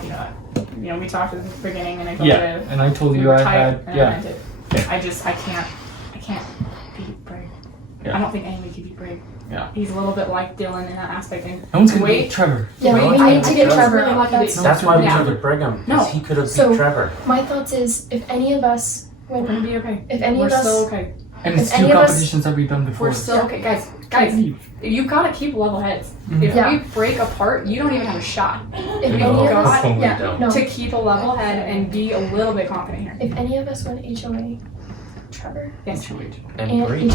hope you know that. You know, we talked at the beginning, and I told Yeah, you. and I told we you were I tight, had, and yeah. I meant it. Yeah. I can't beat Brig. Yeah. I don't think anybody can beat Brig. Yeah. He's a little bit like Dylan in that aspect. And No one's gonna wait, beat Trevor. Yeah, Wait, we I- need to get I Trevor really out. like That's, it. That's why we Yeah. took it Brigham. No. Because he could have beat So- Trevor. my thoughts is if any of us we're gonna be okay. if any We're of us still okay. And it's If 2 any of us- competitions that we've done before. We're still okay, guys. Guys, you gotta keep level heads. Mhm. If Yeah. we break apart, you don't even have a shot if We any of got us it. yeah, Don't. no. to keep a level head and be a little bit confident here. If any of us win HOA, Trevor Yes. And and Bree.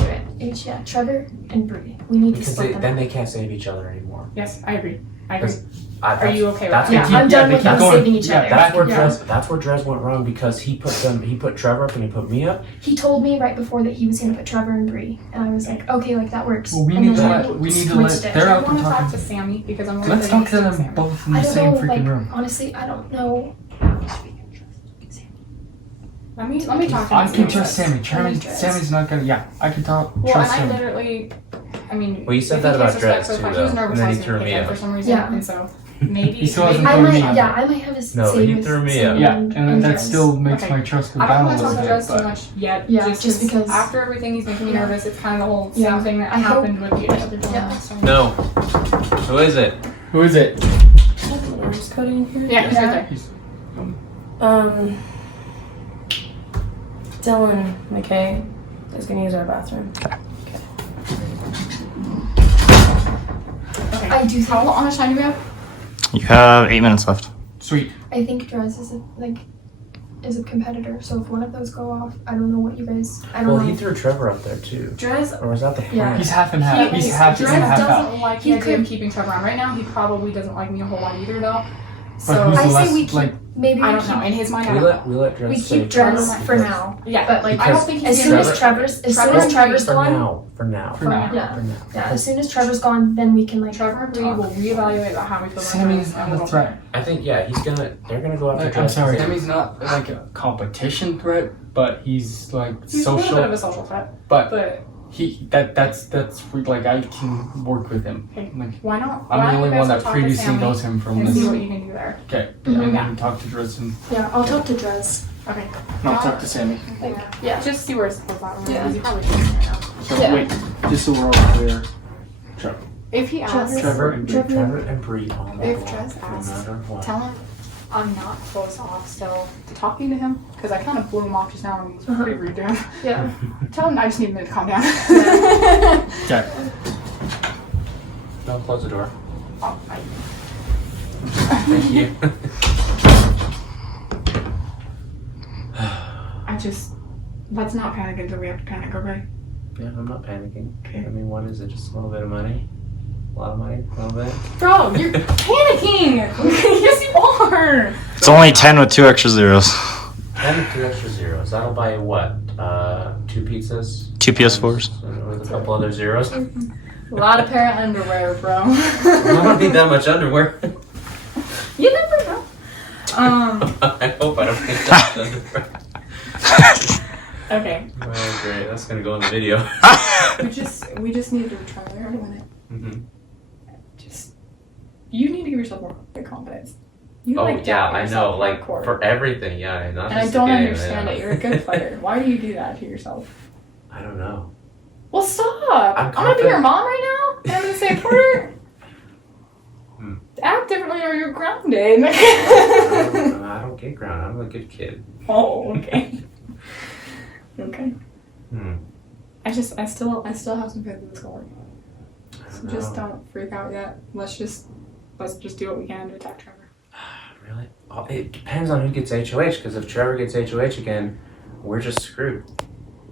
Trevor and Bree. We need to Because split them. then they can't save each other anymore. Yes, I agree. I agree. Are you okay with that's that? Yeah, what he- I'm done they with keep them going. saving each Yeah, other. That's where Yeah. Drez went wrong because he put Trevor up and he put me up. He told me right before that he was gonna put Trevor and Bree, and I was like, okay, like that works. Well, we And need to then let switched it. they're I out want there to talk talking. to Sammy because I'm Let's talk to them Sammy. both in the I don't same know, freaking like room. honestly, I don't know. Let me talk to I Sammy. can trust Sammy. Sammy's not gonna. Yeah, I can talk. Well, Trust and I Sammy. literally, I mean. Well, you said if that he about takes respect Drez for the too, fact he was though, nervous and then I he was threw gonna me pick him up. for some reason, Yeah. and so maybe. He still hasn't I thrown me might, up. yeah, I might have a No, say he with threw me Sammy up. Yeah, and and that Drez. still makes Okay. my trust go I don't down want a to talk little to bit. Drez too But much yet. Yeah, just just because- after everything he's making me Yeah. nervous. It's kind of the whole Yeah. same thing that I hope- happened with you. Yeah. No. Who is it? who is it? There's coding in here. Yeah, he's right there. He's- Dylan McKay is gonna use our bathroom. Okay. I do think How much time do we have? You have 8 minutes left. Sweet. I think Drez is a competitor. So if one of those go off, I don't know what you guys. I don't Well, know. he threw Trevor up there too. Drez. Or was that the Yeah. hand? He's half and half. He's half Drez and half. doesn't like the He idea of could- keeping Trevor on. Right now, he probably doesn't like me a whole lot either, though. But So who's I the say less we keep like? maybe I we don't know. keep In his mind, I We don't let Drez we save keep Trevor. Drez for now. Yeah, But like I don't think as he's soon gonna. as Trevor's Trevor's Trevor's For gone, now. For now. For now. yeah, For now. yeah. As soon as Trevor's gone, then we can like Trevor and Bree talk. will reevaluate about how we feel about Sammy's Drez, not and a we'll threat. I think they're gonna go after Like, Drez. I'm sorry, because Sammy's not like a competition threat, but he's like He's a little bit social. of a social threat, But but that's like I can work with him. Okay. Like, why not? I'm why the don't only you one guys that talk to previously Sammy knows him from and see this. what you can do there. Okay, Mhm. and Yeah. then talk to Dresden. Yeah, I'll talk to Drez. Okay. Not talk to Sammy. Like, yeah. Just see where it's at right now, Yeah. because he probably shouldn't right now. So Yeah. wait, just so we're all clear. Trevor. If he asks, Trevor and Bree. Trevor- Trevor and Bree on the If block, Drez no asks, matter what. tell him I'm not closed off still to talking to him, because I kind of blew him off just now and he was Uh-huh. pretty rude to him. Yeah. Tell him I just need him to calm down. Okay. No, close the door. Oh, Thank you. I just, let's not panic until we have to panic, okay? Yeah, I'm not panicking. Okay. I mean, what is it? Just a little bit of money? A lot of money? A little bit? Bro, you're panicking! Yes, you are! It's only 10 with 2 extra zeros. 10 with 2 extra zeros. That'll buy you what? 2 pizzas? 2 PS4s. With a couple other zeros? A lot of parent underwear, bro. I don't need that much underwear. You never know. I hope I don't need that much underwear. Okay. Oh, great. That's gonna go in the video. We just need to try there to win it. Mm-hmm. Just, you need to give yourself more confidence. You Oh, like yeah, doubt I yourself know. Like, hardcore. for everything, yeah. Not And I just don't the game, understand yeah. it. You're a good player. Why do you do that to yourself? I don't know. Well, stop! I'm I'm gonna be your confident. mom right now, and I'm gonna say, Porter, Hmm. act differently or you're grounded. I don't get ground. I'm a good kid. Oh, okay. Okay. Hmm. I still have some faith in this will work. So just No. don't freak out yet. Let's just do what we can to attack Trevor. Really? Oh, it depends on who gets HOH, because if Trevor gets HOH again, we're just screwed.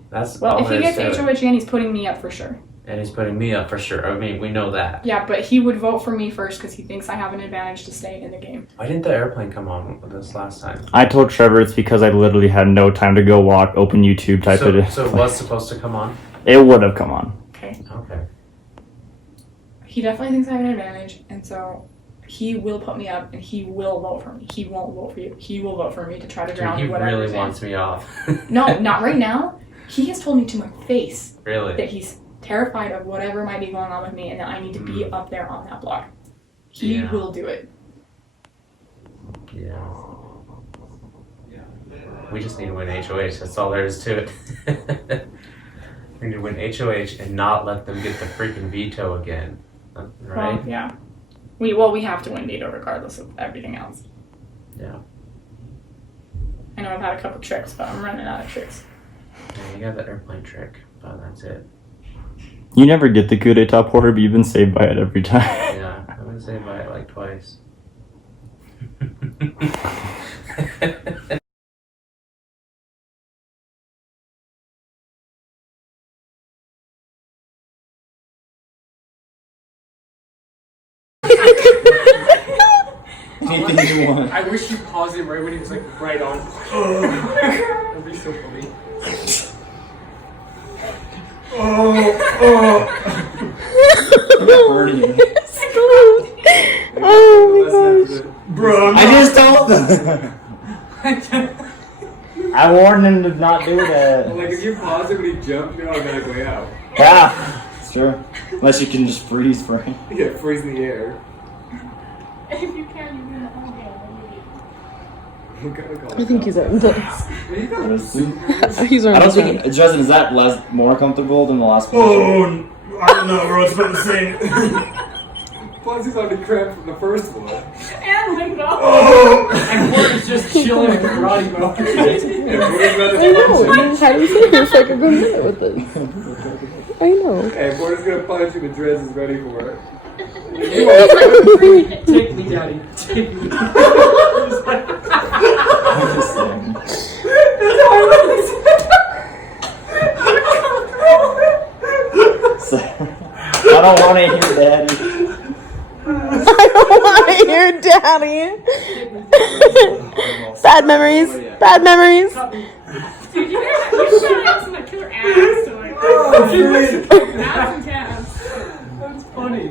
That's Well, all if he there is gets to it. HOH again, he's putting me up for sure. And he's putting me up for sure. I mean, we know that. Yeah, but he would vote for me first because he thinks I have an advantage to stay in the game. Why didn't the airplane come on with us last time? I told Trevor it's because I literally had no time to go walk, open YouTube, type it in. So it was supposed to come on? It would have come on. Okay. Okay. He definitely thinks I have an advantage, and so he will put me up and he will vote for me. He won't vote for you. He will vote for me to try to Dude, drown he whatever. really wants me off. No, not right now. He has told me to my face Really? that he's terrified of whatever might be going on with me and that I need to be up there on that block. He Yeah. will do it. Yeah. We just need to win HOH. That's all there is to it. We need to win HOH and not let them get the freaking veto again. Right? Well, yeah. We have to win veto regardless of everything else. Yeah. I know I've had a couple tricks, but I'm running out of tricks. Yeah, you got the airplane trick, but that's it. You never get the coup d'etat, Porter, but you've been saved by it every time. Yeah, I've been saved by it like twice. Anything you want. I wish you paused it right when he was like right on. That'd be so funny. Burning. Oh my gosh. Bro, I just told them. I warned him to not do that. Like if you pause it when he jumped, you're automatically out. Yeah. It's true. Unless you can just freeze frame. You get freeze in the air. If you can, you win the whole game. I think he's earned it. He's I earned don't it. think, Justin, is that less more comfortable than the last one? Oh, I don't know, bro. It's about the same. Plus he's on the crap from the first one. And Limbo. Oh! And Porter's just chilling in karate mode. I know. You had him sitting for like a good minute with this. I know. Hey, Porter's gonna punch you. The dress is ready for it. Take me, daddy. Take me. I don't want to hear daddy. I don't want to hear daddy. Bad memories. Bad memories. Dude, you hear that? You should have some killer ass to like. Ass and calves. That's funny.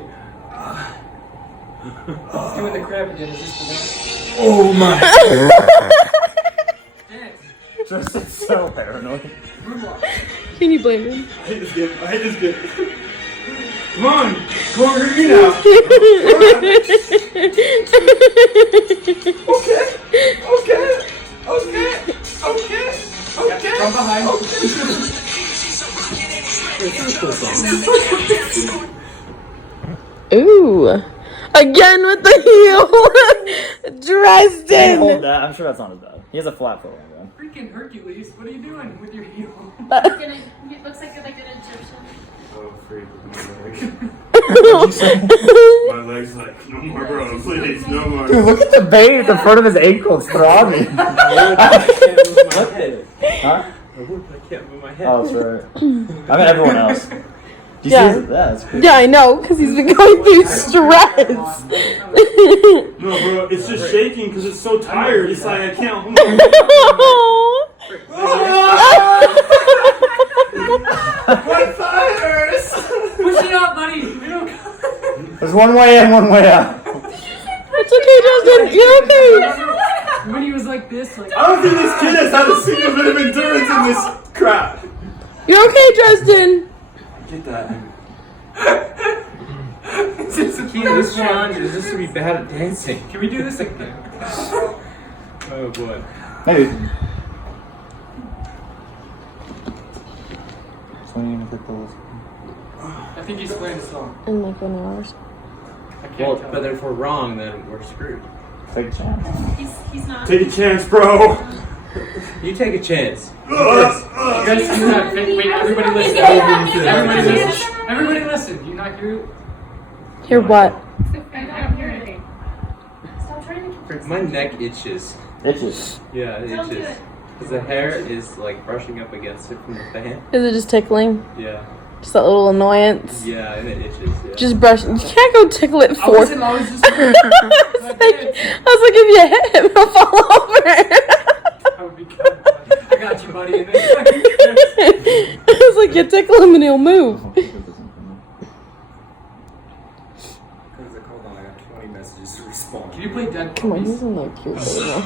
He's doing the crab again. Is this the Oh my. dance? Justin's so paranoid. Can you blame him? I hate this game. I hate this game. Come on. Come over here now. Okay. From behind. Ooh. Again with the heel. Hold Dresden. that. I'm sure that's not as bad. He has a flat foot. Freaking Hercules, what are you doing with your heel? It looks like you're like an Egyptian. Oh, freak. My leg's like, no more, bro. Please, no more. Dude, look at the vein at the front of his ankle. It's throbbing. Look at it. Huh? I can't move my head. Oh, that's right. I mean, everyone else. Do you Yeah. see that? That's cool. Yeah, I know, because he's been going through stress. No, bro. It's just shaking because it's so tired. It's like, I can't hold my My tires! Push it out, buddy. You don't There's one way in, one way out. It's okay, Justin. You're okay. When he was like this, like. I don't think this kid has had a single bit of endurance in this crap. You're okay, Justin. Get that. This challenge is just to be bad at dancing. Can we do this again? Oh boy. Maybe. I think he's playing a song. In like 1 hour. I can't Well, tell. but if we're wrong, then we're screwed. Take a chance. He's not. Take a chance, bro. You take a chance. You guys do not think. Wait, everybody listen. Everybody listen. Everybody listen. Do you not hear it? Hear what? I don't hear anything. Stop trying to. My neck itches. Itches. Yeah, it Don't do itches. it. Because the hair is like brushing up against it from the fan. Is it just tickling? Yeah. Just that little annoyance? Yeah, and it itches. Yeah. Just brush. You can't go tickle it I for. wasn't always just. I was like, if you hit him, he'll fall over. I would be kind of funny. I got you, buddy. And then I was like, you tickle him and he'll move. Because hold on, I got 20 messages to respond. Can you play Dead Come on, Puppies? he's in like cute right now.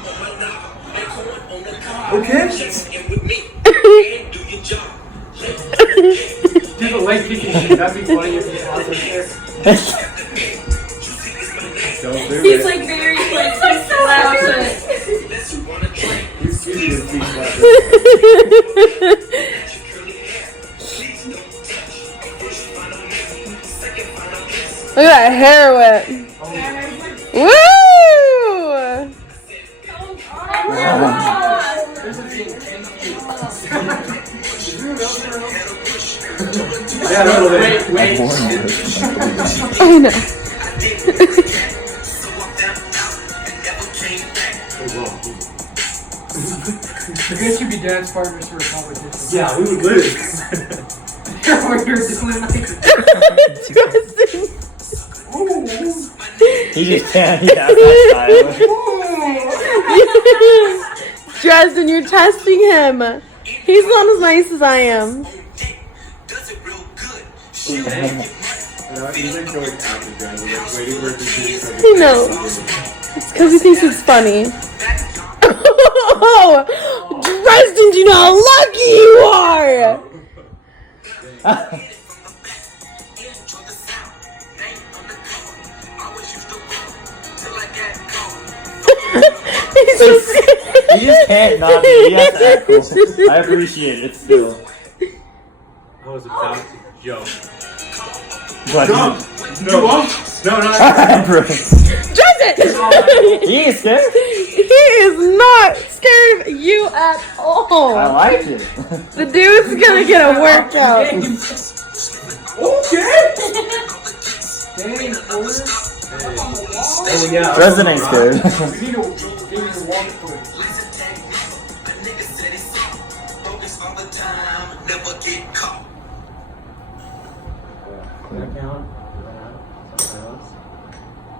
Do the leg kicking shit. That'd be funny if he was there. Don't do He's it. like very like he's Look at that hair whip. Woo! Wait. I know. I guess you'd be dance partners for a competition. Yeah, we would lose. What you're doing, like. He just can't. He has that style. Dresden, you're testing him. He's not as nice as I am. I know. It's because he thinks it's funny. Oh, Dresden, do you know how lucky you are? He's just... He just can't not be. He has to act cool. I appreciate it still. I was about to joke. But No. Bro. Dresden! He ain't scared. He is not scared of you at all. I like it. The dude's gonna get a workout. Oh yeah. Dresden ain't scared. You need to give me the walk for it.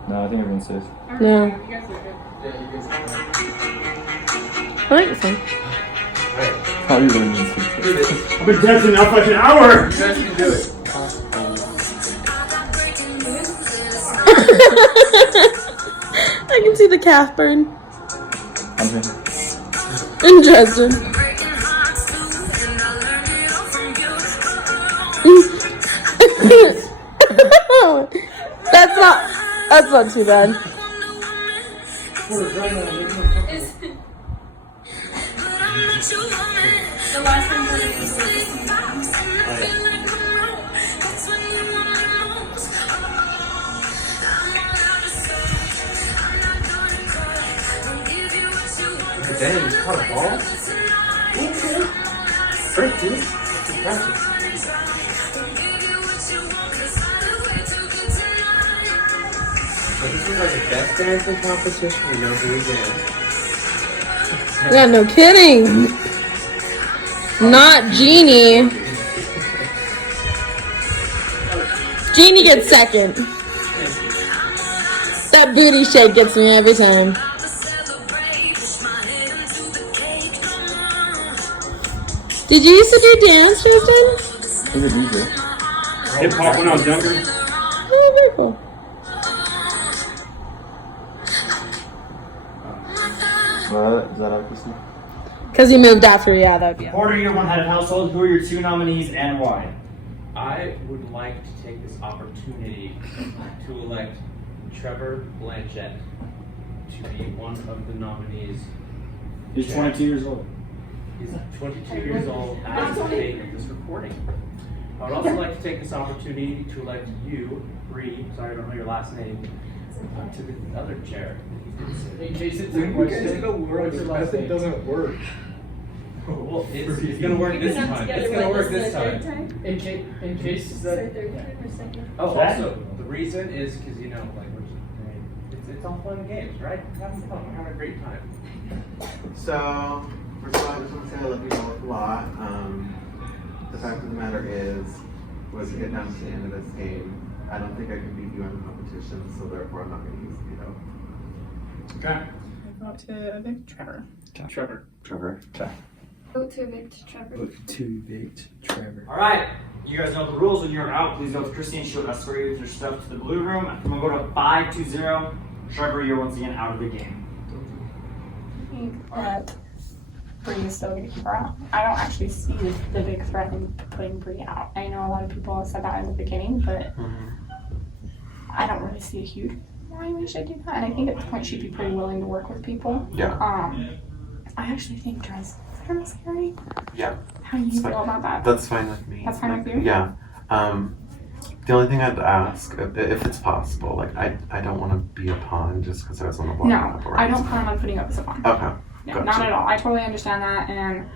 No, I think everyone's safe. Yeah. You guys are good. Yeah, you guys are I like this one. Oh, you really need to. I've been dancing now for like an hour. good. You guys can do it. I can see the calf burn. I'm here. In Dresden. That's not too bad. The last time Dang, he's caught a ball? Frick, dude. That's impressive. So this is like the best dancing competition we know who is in. Yeah, no kidding. Not Jeannie. Jeannie gets second. That booty shake gets me every time. Did you used to do dance, Tristan? He's a DJ. Hip hop when I was younger. Oh, very cool. Is that accuracy? Because you moved after, yeah, that'd be. Order your one-headed household. Who are your two nominees and why? I would like to take this opportunity to elect Trevor Blanchett to be one of the nominees. He's 22 years old. He's 22 years old as of the date of this recording. I would also like to take this opportunity to elect you, Bree, sorry I don't know your last name, to the other chair. Hey, Jason's a question. What's your last name? Doesn't work. Well, it's gonna work this time. It's gonna work this time. In case that. Oh, also, the reason is because, you know, like, we're just, it's all fun and games, right? Having fun, we're having a great time. So, first of all, I just want to say I love you both a lot. The fact of the matter is, was to get down to the end of this game, I don't think I can beat you in the competition, so therefore I'm not going to use veto. Okay. I vote to evict Trevor. Trevor. Okay. Vote to evict Trevor. All right. You guys know the rules. When you're out, please go with Christine. She'll escort you with your stuff to the blue room. I'm going to go to 5-2-0. Trevor, you're once again out of the game. I think that Bree is still going to keep her out. I don't actually see the big threat in putting Bree out. I know a lot of people have said that in the beginning, but I don't really see a huge why we should do that. And I think at this point she'd be pretty willing to work with people. Yeah. I actually think dress is kind of scary. Yeah. How do you feel about that? That's fine with me. That's fine with you? Yeah. The only thing I'd ask, if it's possible, like I don't want to be a pawn just because I was on the block. No, I don't plan on putting up as a pawn. Okay. No, Gotcha. not at all. I totally understand that, and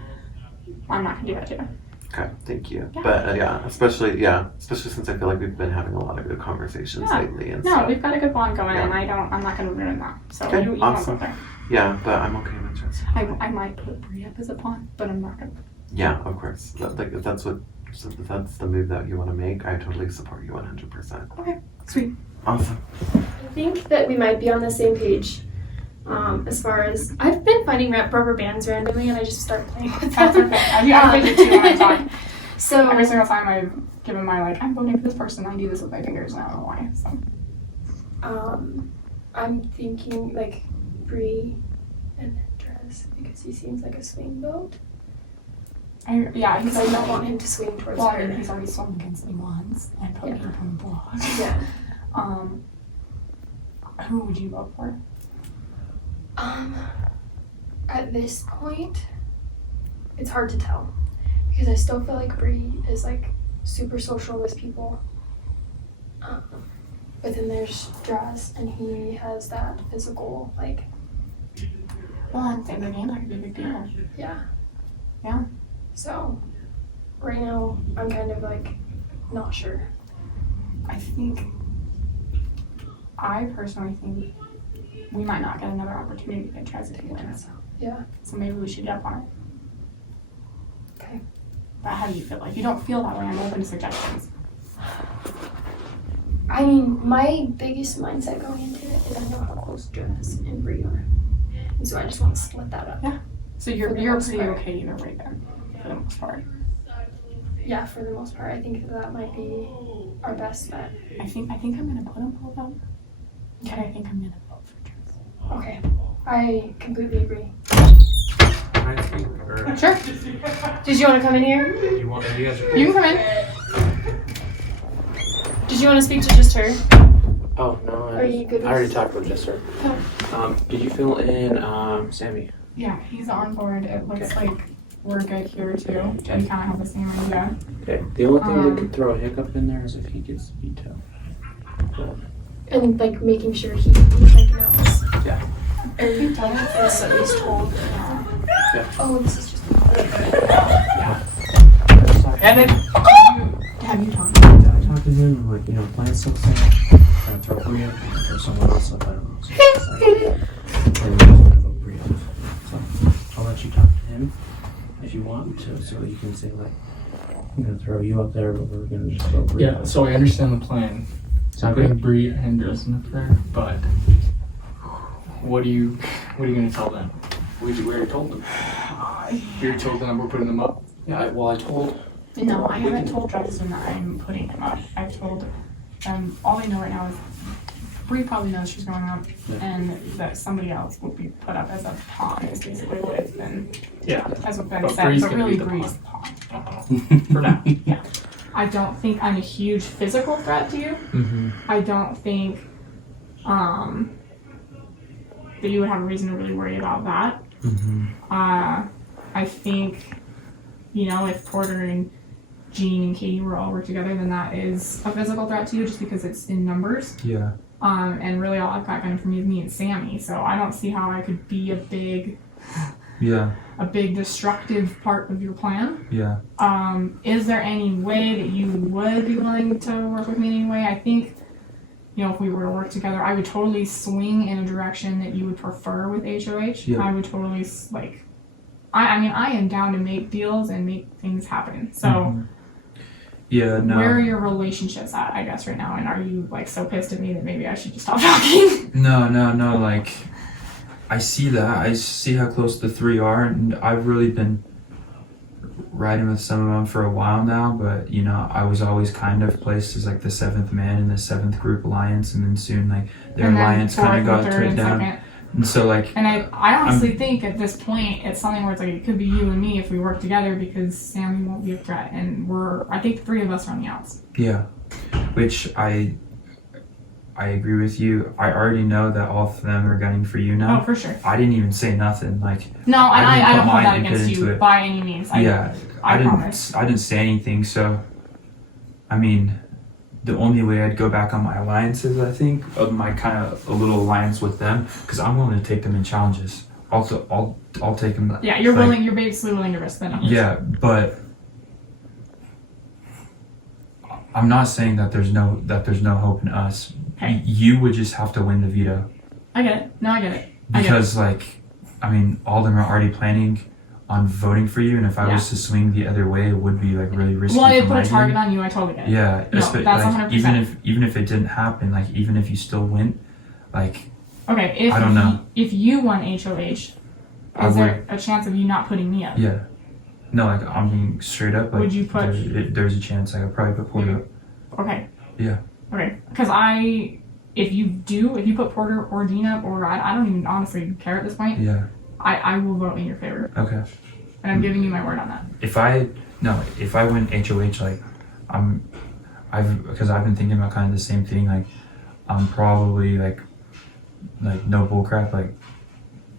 I'm not gonna do that too. Okay, thank you. Yeah. But especially since I feel like we've been having a lot of good conversations Yeah. lately and No, stuff. we've got a good bond going, Yeah. and I'm not gonna ruin that. So Okay, you awesome. won't go there. Yeah, but I'm okay with dress. I might put Brie up as a pawn, but I'm not gonna. Yeah, of course. If that's the move that you want to make, I totally support you 100%. Okay, sweet. Awesome. I think that we might be on the same page. As far as I've been finding rubber bands randomly, and I just start playing with them. That's okay. I did too when I talk. So Every single time I've given my I'm voting for this person, I do this with my fingers, and I don't know why. So I'm thinking like Brie and Dress because he seems like a swing vote. he's Because I don't want him to swing towards well, her. he's already swung against me once and put me up on the block. Yeah. Who would you vote for? At this point, it's hard to tell because I still feel like Brie is like super social with people. But then there's Dress, and he has that physical, like, Well, I'd say the game that could be a big deal. yeah. Yeah. So, right now, I'm kind of like, not sure. I personally think we might not get another opportunity to try to take it. Yeah. So maybe we should get up on it. Okay. But how do you feel? Like, you don't feel that way. I'm open to suggestions. I mean, my biggest mindset going into it is I know how close Dress and Brie are. And so I just want to split that up. So For you're the most pretty part. okay either way then, for the most part. Yeah, for the most part, I think that might be our best bet. I think I'm gonna put them both up. But I think I'm gonna vote for Dress. Okay. I completely agree. Can I speak? Or Sure. Did you want to come in here? you want you guys? You can come in. Did you want to speak to just her? Oh no, Are you good? I already talked with Jester. Did you fill in Sammy? Yeah, he's on board. It looks like we're good here too. We kind of have the same idea. Okay. The only thing that could throw a hiccup in there is if he gets veto. And like making sure he like knows. Yeah. And so he's told. Yeah. Oh, this is just. And then, have you talked? I talked to him, like, plan something, trying to throw Bria or someone else up, I don't know. So and he was gonna vote Bria. So I'll let you talk to him if you want to, so you can say, like, I'm gonna throw you up there, but we're gonna just vote Bria. Yeah, so I understand the plan. So putting Brie and Justin up there, but what are you gonna tell them? We already told them. You already told them we're putting them up? Yeah, I told. No, I haven't told Justin that I'm putting him up. I've told them, all I know right now is Brie probably knows she's going up, and that somebody else will be put up as a pawn is basically what it's been, Yeah. has been But said, Brie's but gonna really be the Brie's the pawn. For now. Yeah. I don't think I'm a huge physical threat to you. Mm-hmm. I don't think that you would have a reason to really worry about that. Mm-hmm. I think, if Porter and Jean and Katie were all work together, then that is a physical threat to you just because it's in numbers. Yeah. And really all I've got going for me is me and Sammy. So I don't see how I could be a big destructive part of your plan. Yeah. Is there any way that you would be willing to work with me in any way? I think, if we were to work together, I would totally swing in a direction that you would prefer with HOH. Yeah. I would totally, I am down to make deals and make things happen. So, Yeah, no. where are your relationships at, I guess, right now? And are you, so pissed at me that maybe I should just stop talking? No, I see that. I see how close the three are, and I've really been riding with some of them for a while now, but, I was always kind of placed as, the seventh man in the seventh group alliance, and then soon, their And then alliance kind of fourth got and third turned and down. second. And so, And I honestly think at this point, it's something where it's it could be you and me if we work together because Sammy won't be a threat. And I think the three of us are on the outs. yeah, which I I agree with you. I already know that all of them are gunning for you now. Oh, for sure. I didn't even say nothing. Like, No, and I didn't I put don't hold mine that and get against into you it. by any means. yeah, I didn't. promise. I didn't say anything. So, I mean, the only way I'd go back on my alliances, I think, of my kind of a little alliance with them, because I'm willing to take them in challenges. Also, I'll take them. Yeah, you're like, willing. You're basically willing to risk the numbers. Yeah, but I'm not saying that there's no hope in us. Okay. You would just have to win the veto. I get it. No, I get it. I get it. Because, like, I mean, all of them are already planning on voting for you, and if I was to swing the other way, it would be like really risky. Well, they for put my a target team. on you. I totally get it. Yeah, No, espe- that's like, 100%. even if it didn't happen, like even if you still win, like Okay, if I don't know. If you won HOH, I is there a chance of you not putting me up? yeah, no, like I'm being straight up. Like, Would you put- There's a chance I could probably put Porter up. Okay. Yeah. Okay, because if you put Porter or Dean up or I don't even honestly care at this point. Yeah. I will vote in your favor, Okay. and I'm giving you my word on that. If I win HOH, like because I've been thinking about kind of the same thing. Like I'm probably like no bullcrap, like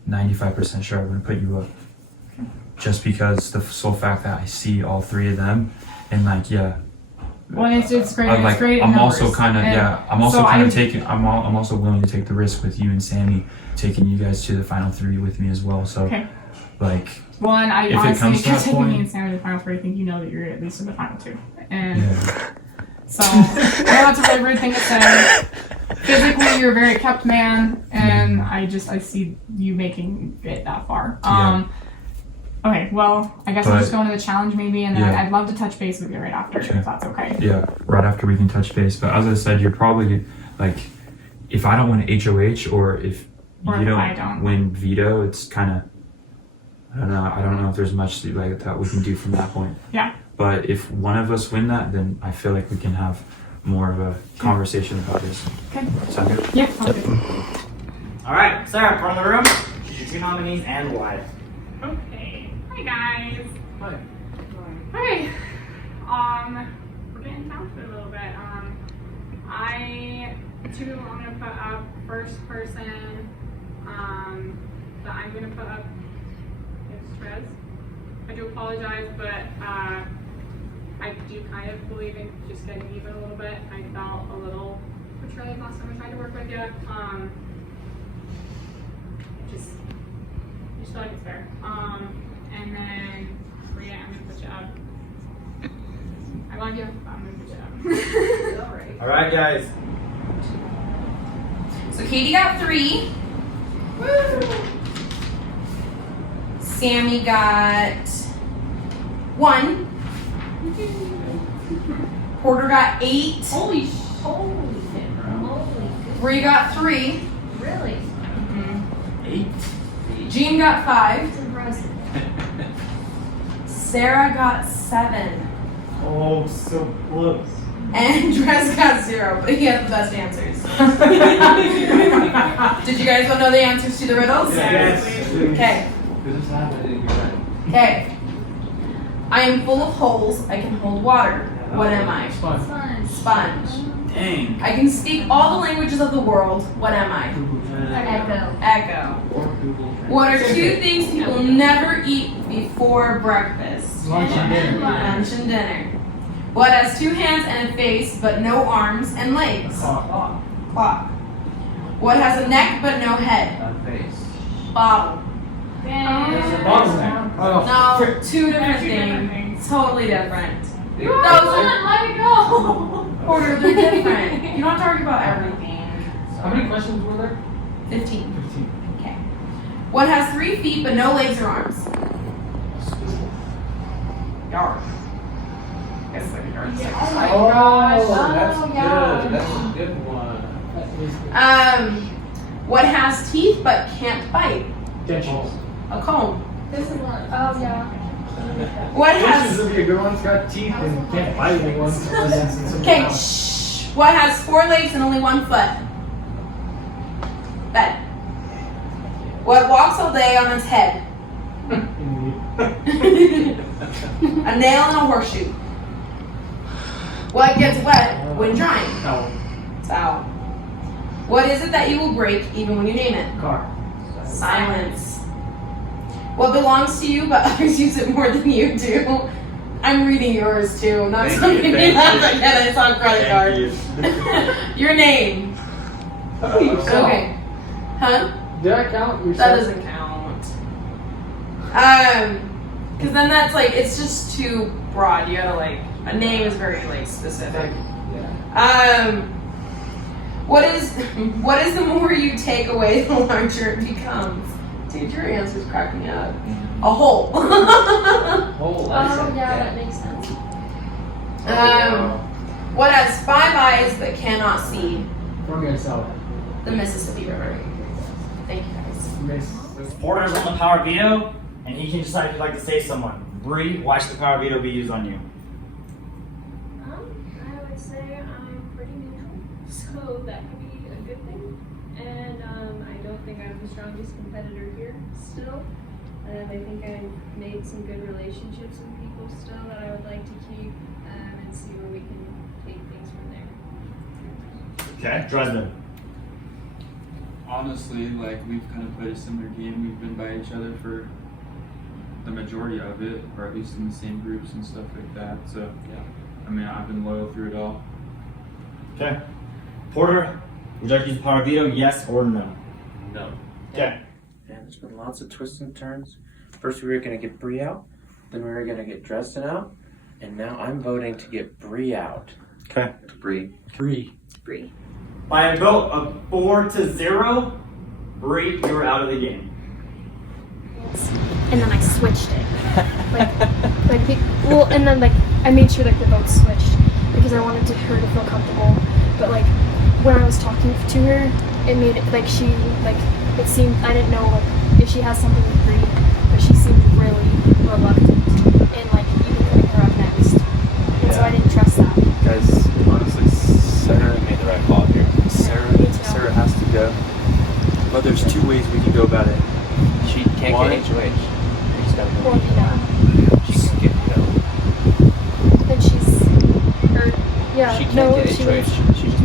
95% sure I'm gonna put you up, just because the sole fact that I see all three of them, and like Well, it's great. I'm It's great. in I'm numbers. also kind of And I'm also so kind I- of taking. I'm also willing to take the risk with you and Sammy, taking you guys to the final three with me as well. So, Okay. like, Well, and I if it honestly, comes if to you're that taking me point- and Sam to the final three, I think you know that you're at least in the final two. And yeah, so I know that's a really rude thing to say. Physically, you're a very kept man, and I see you making it that far. Okay, well, I guess we'll just go into the challenge maybe, and then Yeah. I'd love to touch base with you right after, if that's okay. yeah. Right after we can touch base, but as I said, you're probably like, if I don't win HOH or if Or you if I don't. don't win veto, it's kind of I don't know if there's much like that we can do from that point. Yeah. But if one of us win that, then I feel like we can have more of a conversation about this. Okay. Sound good? Yeah, sounds good. All right, Sarah, front of the room. Choose your two nominees and why. Okay. Hi guys. Hi. Hi. We're getting down to it a little bit. Two people I'm gonna put up. First person, that I'm gonna put up is Trez. I do apologize, but I do kind of believe in just getting even a little bit. I felt a little betrayed last time I tried to work with you. Just feel like it's fair. And then Rhea, I'm gonna put you up. I love you, but I'm gonna put you up. All right, guys. So Katie got 3. Woo! Sammy got 1. Porter got 8. Holy shit, bro. Bree got 3. Really? 8. Jean got 5. Sarah got 7. Oh, so close. And Dress got 0, but he had the best answers. Did you guys want to know the answers to the riddles? Yes. Okay. Okay. I am full of holes. I can hold water. What am I? Sponge. Dang. I can speak all the languages of the world. What am I? Echo. What are 2 things people never eat before breakfast? Lunch and dinner. Lunch and dinner. What has 2 hands and a face but no arms and legs? Clock. What has a neck but no head? Bottle. No, 2 different things. Totally different. Those are, let it go. Porter, they're different. You don't have to argue about everything. How many questions were there? 15. Okay. What has 3 feet but no legs or arms? Yard. It's like a yard sale. Oh my gosh. That's Oh, good. yeah. That's a good one. What has teeth but can't bite? Dentures. A comb. This is one. Oh, yeah. What Dentures has... would be a good one. It's got teeth and can't bite anyone. Okay, shh. What has 4 legs and only 1 foot? Bed. What walks all day on its head? A nail and a horseshoe. What gets wet when drying? Towel. Towel. What is it that you will break even when you name it? Car. Silence. What belongs to you but others use it more than you do? I'm reading yours too, not Thank something you, you thank have you. to get it's on credit card. Thank you. Your name. Okay. Huh? Did I count yourself? That doesn't count. Cause then that's like, it's just too broad. You gotta like, a name is very like specific. What is the more you take away, the larger it becomes? Dude, your answer's cracking me up. A hole. Oh, yeah, that makes sense. What has 5 eyes but cannot see? We're gonna sell it. The Mississippi River. Thank you guys. Porter's on the power veto, and he can decide if he'd like to save someone. Bree, why should the power veto be used on you? I would say I'm pretty neutral, so that could be a good thing. And I don't think I'm the strongest competitor here still. I think I've made some good relationships with people still that I would like to keep and see where we can take things from there. Okay, Dresden. Honestly, like we've kind of played a similar game. We've been by each other for the majority of it, or at least in the same groups and stuff like that. So, I mean, I've been loyal through it all. Okay. Porter, would you like to use power veto, yes or no? No. Okay. And there's been lots of twists and turns. First we were gonna get Bree out, then we were gonna get Dresden out, and now I'm voting to get Bree out. Okay. Bree. Bree. By a vote of 4-0, Bree, you were out of the game. And then I switched it. And then like I made sure like the votes switched because I wanted her to feel comfortable. But like when I was talking to her, it made it like she like it seemed I didn't know like if she has something to Bree, but she seemed really reluctant and like even putting her up next. And so I didn't trust that. Guys, honestly, Sarah made the right call here. Sarah has to go. But there's 2 ways we can go about it. She can't One, get HOH. She's gotta go. Or veto. She can get veto. Then she's or yeah, She can't no, get she HOH. was She was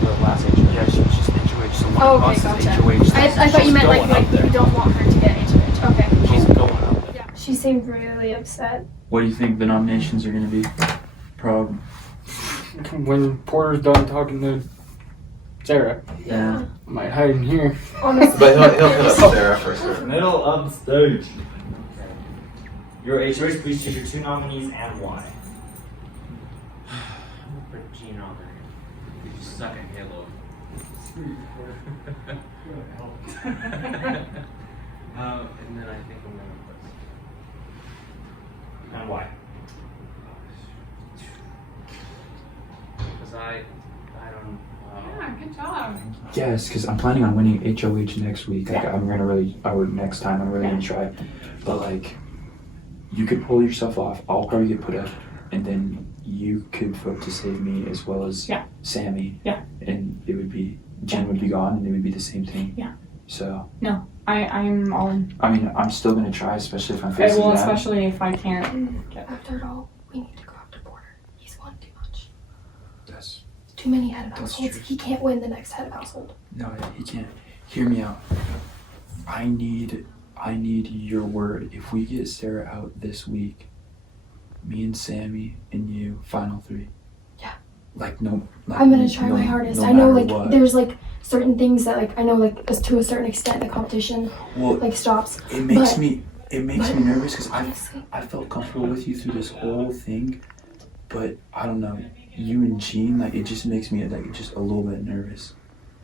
the last HOH. Yeah, she's HOH. So one Oh, of okay, us is gotcha. HOH. I thought you meant She's like going up you there. don't want her to get HOH. Okay. She's going up there. Yeah, she seemed really upset. What do you think the nominations are going to be? Problem. When Porter's done talking to Sarah, Yeah. I might hide in here. Honestly. But he'll hit up Sarah for sure. Middle of the stage. Your HOH, please choose your 2 nominees and why. I'm gonna put Gene on there. You suck at Halo. And then I think I'm gonna put. And why? Because I don't. Yeah, good job. Yes, because I'm planning on winning HOH next week. Like, next time I'm really gonna try. But like, you could pull yourself off. I'll probably get put up, and then you could vote to save me as well as Sammy. Yeah. And it would be Jen would be gone, and it would be the same thing. Yeah. So. No, I'm all in. I mean, I'm still gonna try, especially if I'm Okay, facing well, that. especially if I can't get. After it all, we need to go after Porter. He's won too much. That's Too many head of That's households. true. He can't win the next head of household. No, he can't. Hear me out. I need your word. If we get Sarah out this week, me and Sammy and you, final 3. Yeah. Like no. Like, I'm gonna try my hardest. no I know matter like what. there's like certain things that like I know like to a certain extent the competition Well, like stops. It makes but- me nervous because honestly, I felt comfortable with you through this whole thing, but I don't know. You and Gene, like it just makes me like just a little bit nervous.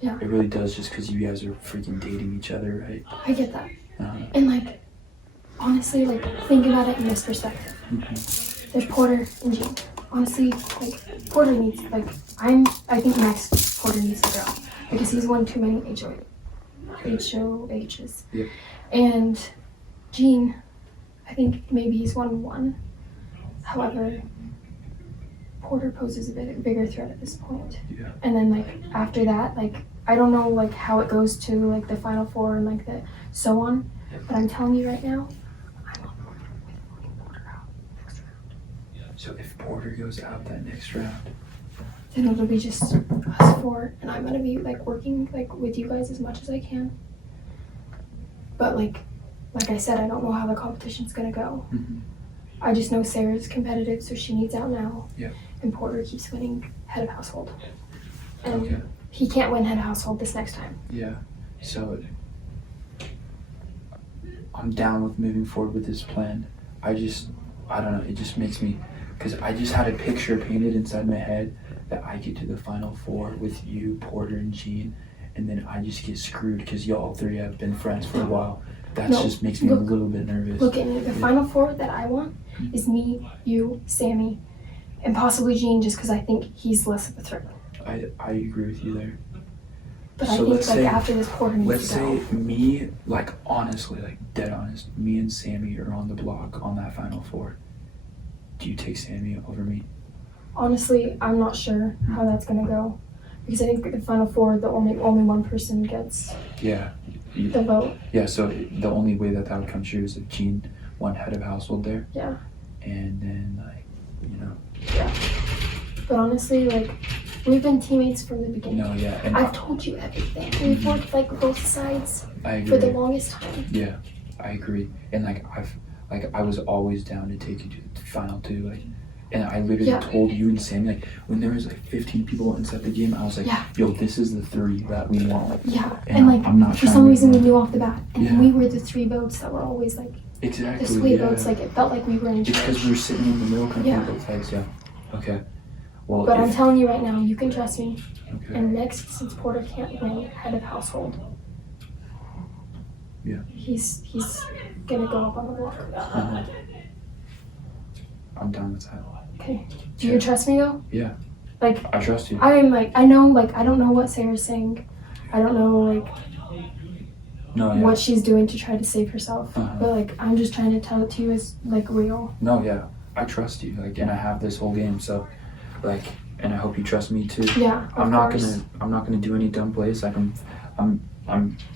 Yeah. It really does, just because you guys are freaking dating each other, right? I get that. Uh-huh. And like honestly, like think about it in this perspective. Mhm. There's Porter and Gene. Honestly, like Porter needs like I think next Porter needs to go because he's won too many HOHs. Yep. And Gene, I think maybe he's won 1. However, Porter poses a bigger threat at this point. Yeah. And then like after that, like I don't know like how it goes to like the final 4 and like the so on. But I'm telling you right now, I'm on board with voting Porter out next round. So if Porter goes out that next round, then it'll be just us four, and I'm gonna be like working like with you guys as much as I can. But like I said, I don't know how the competition's gonna go. Mhm. I just know Sarah's competitive, so she needs out now. Yeah. And Porter keeps winning head of household. And Okay. he can't win head of household this next time. Yeah. So I'm down with moving forward with this plan. I don't know, it just makes me, because I just had a picture painted inside my head that I get to the final four with you, Porter, and Jean, and then I just get screwed because y'all three have been friends for a while. That No, just makes me a little bit nervous. Look at me. The final four that I want is me, you, Sammy, and possibly Jean, just because I think he's less of a threat. I agree with you there. But So I think let's like say- after this Porter needs Let's to go. say me, like honestly, like dead honest, me and Sammy are on the block on that final four. Do you take Sammy over me? Honestly, I'm not sure how that's gonna go, because I think the final four, the only one person gets Yeah. the vote. Yeah, so the only way that would come true is if Jean won head of household there. Yeah. And then, like, you know. Yeah. But honestly, like, we've been teammates from the beginning. No, yeah. And I've told you everything. We've worked like both sides I for the agree. longest time. Yeah, I agree. And like I was always down to take you to the final two. Like, and I literally Yeah. told you and Sammy, like, when there was like 15 people inside the game, I was like, Yeah. yo, this is the three that we want. Like, Yeah. and And like, I'm not for trying some to- reason, we knew off the bat, and Yeah. we were the three votes that were always like Exactly. the sway yeah. votes. Like it felt like we were in It's charge. because we were sitting in the middle, kind of Yeah. both sides. Yeah. Okay. Well, But I'm if- telling you right now, you can trust me. Okay. And next, since Porter can't win head of household, Yeah. he's gonna go up on the block. Uh-huh. I'm down with that. Okay. Do you trust me though? Yeah. Like, I trust you. I'm like, I know, like, I don't know what Sarah's saying. I don't know, like, No, yeah. what she's doing to try to save herself. Uh-huh. But like, I'm just trying to tell it to you as like real. No, yeah. I trust you. Like, and I have this whole game, so, like, and I hope you trust me too. Yeah, I'm of not course. gonna do any dumb plays. Like, I'm.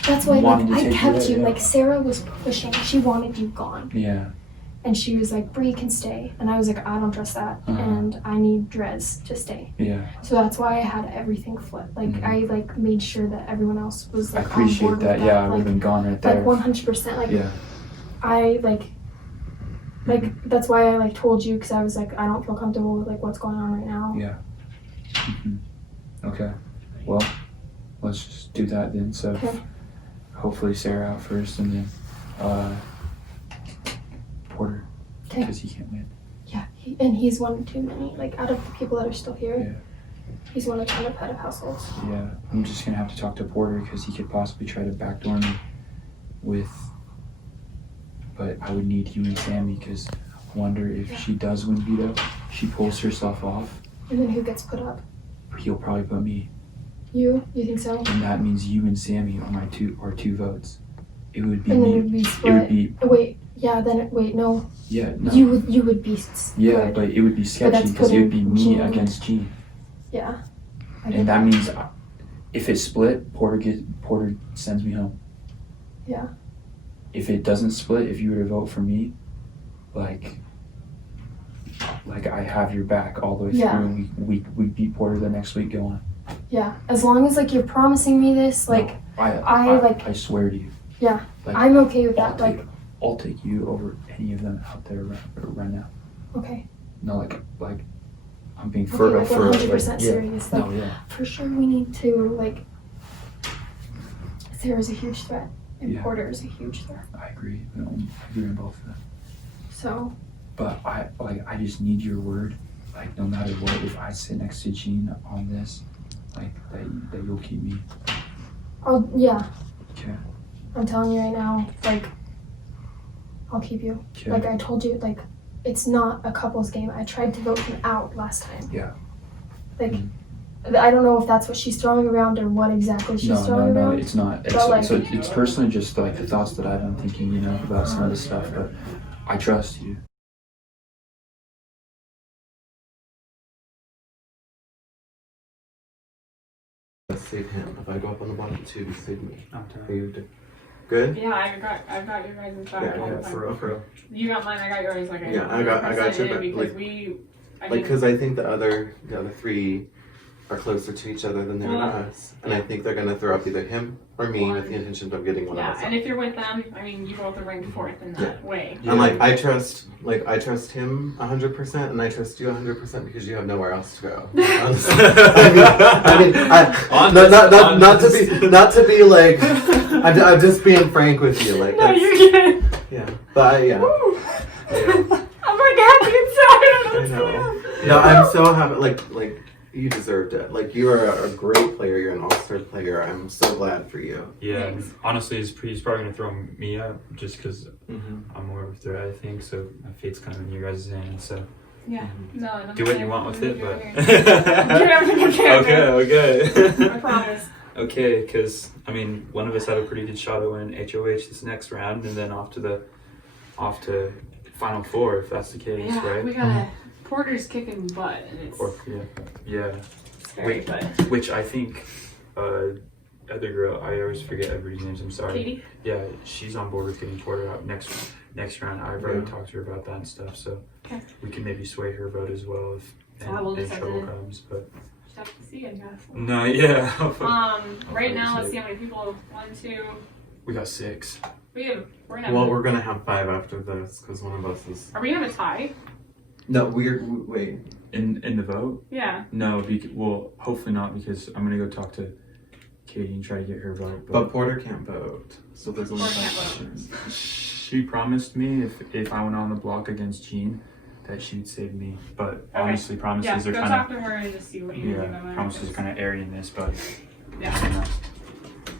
That's why, wanting like, to I take kept there, you. yeah. Like, Sarah was pushing. She wanted you gone. Yeah. And she was like, Bree can stay. And I was like, I don't trust that. Uh-huh. And I need Drez to stay. Yeah. So that's why I had everything flipped. Like, Mhm. I, like, made sure that everyone else was, I like, on appreciate board that. with Yeah, I that. would have been gone right there. Like, 100%. Like, Yeah. I, like, that's why I, like, told you, because I was like, I don't feel comfortable with, like, what's going on right now. Yeah. Mhm. Okay. Well, let's just do that then. So, Okay. hopefully Sarah out first, and then Porter, Okay. because he can't win. Yeah, and he's one too many. Like, out of the people that are still here, Yeah. he's won a ton of head of households. Yeah, I'm just gonna have to talk to Porter because he could possibly try to backdoor me with. But I would need you and Sammy because I wonder if she does win veto, she pulls herself off. And then who gets put up? He'll probably put me, You? You think so? and that means you and Sammy are my two votes. It would be And then me. it would be It split. would be Wait, yeah. Then wait, no. yeah. No. You would be. Yeah, good. but it would be sketchy that's because it would be putting me Jean- against Jean, Yeah. I get and that means if it's split, Porter sends me home. Yeah. If it doesn't split, if you were to vote for me, like I have your back all the way Yeah. through, and we beat Porter the next week. Go on. Yeah. As long as like you're promising me this, like I swear to you. yeah, Like, I'm okay with that. Like I'll take you over any of them out there right now. okay. No, like I'm being Okay, for like real, 100% yeah. serious. No, Like yeah. for sure we need to like. Sarah's a huge threat, and Yeah. Porter is a huge threat. I agree. I agree on both of them. So But I just need your word. Like, no matter what, if I sit next to Jean on this, like that you'll keep me. yeah. Okay. I'm telling you right now, like I'll keep you. Okay. Like I told you, like it's not a couples game. I tried to vote him out last time. Yeah. Like I don't know if that's what she's throwing around or what exactly she's throwing No, around. it's not. It's, But, like- so it's personally just like the thoughts that I'm thinking, about some of this stuff. But I trust you. Save him. If I go up on the bottom two, you save me. I'm tired. Are you good? Yeah, I've got your guys' back. Yeah, all the yeah, time. for real. You got mine, I got yours. Yeah, I got you, but, because like- we. Because I think the other three, are closer to each other than they are Well, to us. And I think they're gonna throw up either him or me with the intention of getting one of Yeah, us. and if you're with them, I mean, you both are ranked fourth in that way. And like I trust him 100%, and I trust you 100% because you have nowhere else to go. Honestly. not to be like, I'm just being frank with you, like. No, that's- you're good. Yeah, but yeah. I'm like happy inside. I know. No, I'm so happy. Like you deserved it. Like you are a great player. You're an all-star player. I'm so glad for you. Yeah, and honestly, he's probably gonna throw me up just because I'm more of a threat, I think. So my fate's kind of in your guys' hands. So Yeah. No, do what you want with it, but do everything you can. okay. I promise. Okay, because I mean, one of us have a pretty good shot at winning HOH this next round, and then off to Final Four if that's the case, Yeah, right? we got Porter's kicking butt, and it's Yeah. scary, Wait, but which I think other girl, I always forget everybody's names. I'm sorry. Katie? Yeah, she's on board with getting Porter out next round. I've already talked to her about that and stuff, so Okay. we can maybe sway her vote as well if we'll any just have trouble to- comes. But just have to see, I guess. no, yeah. Right now, let's see how many people. 1, 2. We got 6. We're gonna. Well, we're gonna have 5 after this because one of us is. Are we gonna have a tie? No, wait. In the vote? Yeah. No, well, hopefully not because I'm gonna go talk to Katie and try to get her vote. But Porter can't vote, so there's only Porter can't 5 vote. options. She promised me if I went on the block against Jean that she'd save me. But honestly, promises Yeah, are go kind talk of to her and just see what you think about it. promises are kind of airy in this, but Yeah.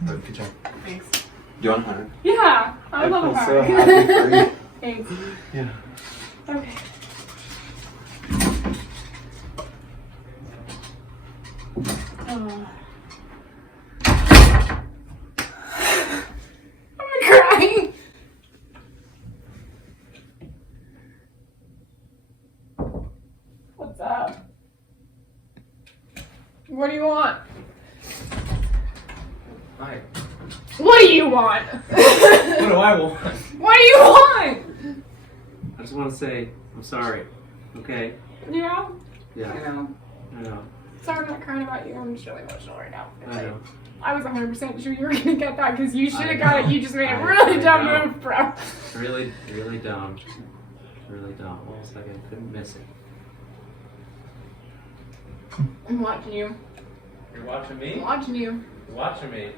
But good job. Thanks. Do you want a hug? Yeah, I love a feel so hug. happy for you. Thanks. Yeah. Okay. I'm crying. What's up? What do you want? Hi. What do you want? What do I want? What do you want? I just want to say I'm sorry. Okay. Yeah. Yeah. I know. I know. Sorry, I'm not crying about you. I'm just really emotional right now. It's I like, know. I was 100% sure you were gonna get that because you should have got it. You just made a I really dumb know. move, bro. Really, really dumb. Really dumb. Almost like I couldn't miss it. I'm watching you. You're watching me? I'm watching you. You're watching me.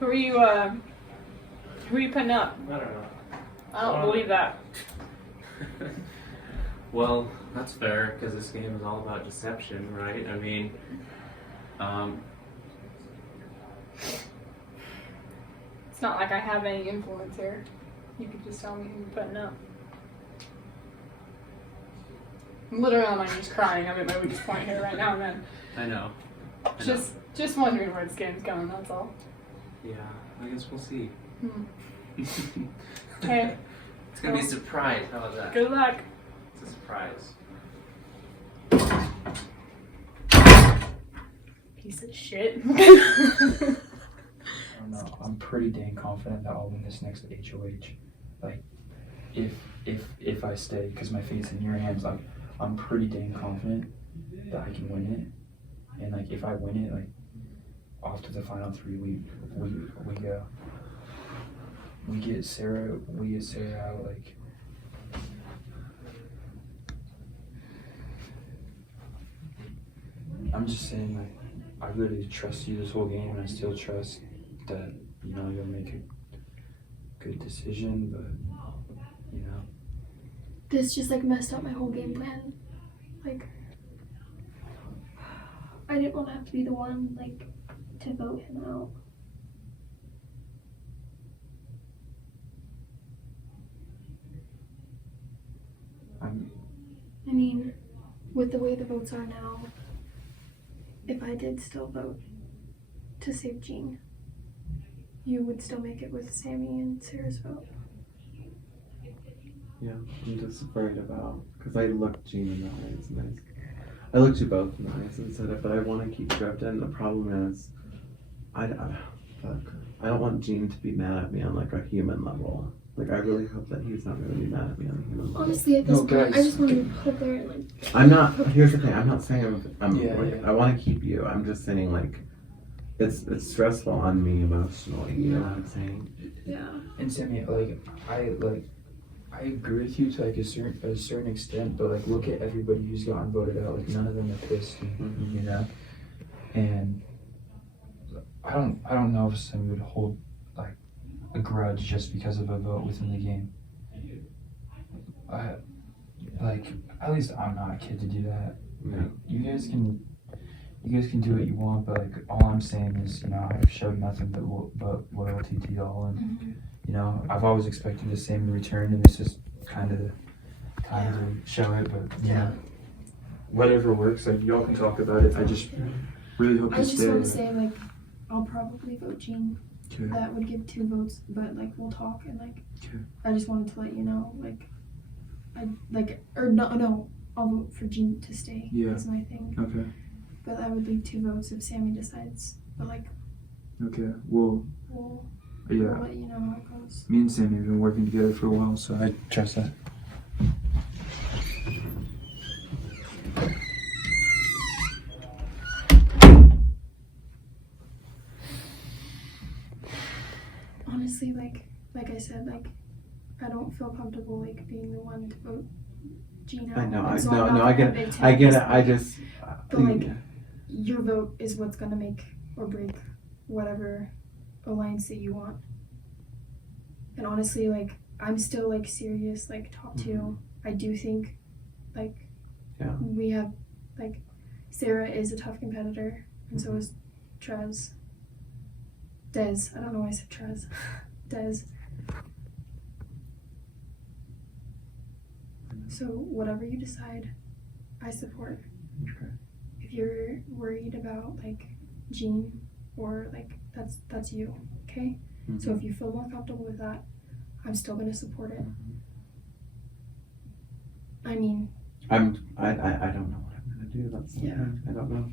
Who are you putting up? I don't know. I don't believe that. Well, that's fair because this game is all about deception, right? I mean, It's not like I have any influence here. You could just tell me who you're putting up. I'm literally on my knees crying. I'm at my weakest point here right now, man. I know. Just wondering where this game's going, that's all. Yeah, I guess we'll see. Okay. It's gonna be a surprise. How about that? Good luck. It's a surprise. Piece of shit. I don't know. I'm pretty dang confident that I'll win this next HOH. Like, if I stay, because my fate's in your hands, like, I'm pretty dang confident that I can win it. And like, if I win it, like, off to the final 3, we go. We get Sarah out, like. I'm just saying, like, I really trust you this whole game, and I still trust that, you know, you'll make a good decision, but, you know. This just like messed up my whole game plan. Like, I didn't want to have to be the one like to vote him out. I mean, with the way the votes are now, if I did still vote to save Jean, you would still make it with Sammy and Sarah's vote. Yeah, I'm just worried about because I looked Jean in the eyes and I looked you both in the eyes and said, but I want to keep Drifting. The problem is, I don't want Jean to be mad at me on like a human level. Like, I really hope that he's not going to be mad at me on the human level. Honestly, at this point, I just want to put there and like. I'm not. Here's the thing. I'm not saying I'm Yeah, like, yeah. I want to keep you. I'm just saying like, it's stressful on me emotionally. You know what I'm saying? Yeah. And Sammy, I agree with you to like a certain extent, but like look at everybody who's gotten voted out. Like none of them are pissed, you know. And I don't know if Sammy would hold like a grudge just because of a vote within the game. At least I'm not a kid to do that. Yeah. Like, you guys can do what you want, but like all I'm saying is, you know, I've showed nothing but loyalty to y'all, and you know, I've always expected the same in return, and it's just kind of show it. But yeah, whatever works. Like y'all can talk about it. I just really hope I you just stay. want to say like, I'll probably vote Jean. Okay. That would give 2 votes, but like we'll talk and like. Okay. I just wanted to let you know like, no, I'll vote for Jean to stay. Yeah. That's my thing. Okay. But that would leave 2 votes if Sammy decides. But like, Okay. Well, we'll yeah. let you know how it goes. Me and Sammy have been working together for a while, so I trust that. Honestly, like I said, like I don't feel comfortable like being the one to vote Jean out. I know. And so No. I'm not I gonna get it. big I get it. tent, I just. But like, your vote is what's gonna make or break whatever alliance that you want. And honestly, like I'm still like serious, like top 2. I do think, like, we have like Sarah is a tough competitor, and so is Trez. Dez. I don't know why I said Trez. Dez. So whatever you decide, I support. Okay. If you're worried about like Jean or like that's you, okay? So if you feel more comfortable with that, I'm still gonna support it. I mean, I don't know what I'm gonna do. That's the thing. I don't know.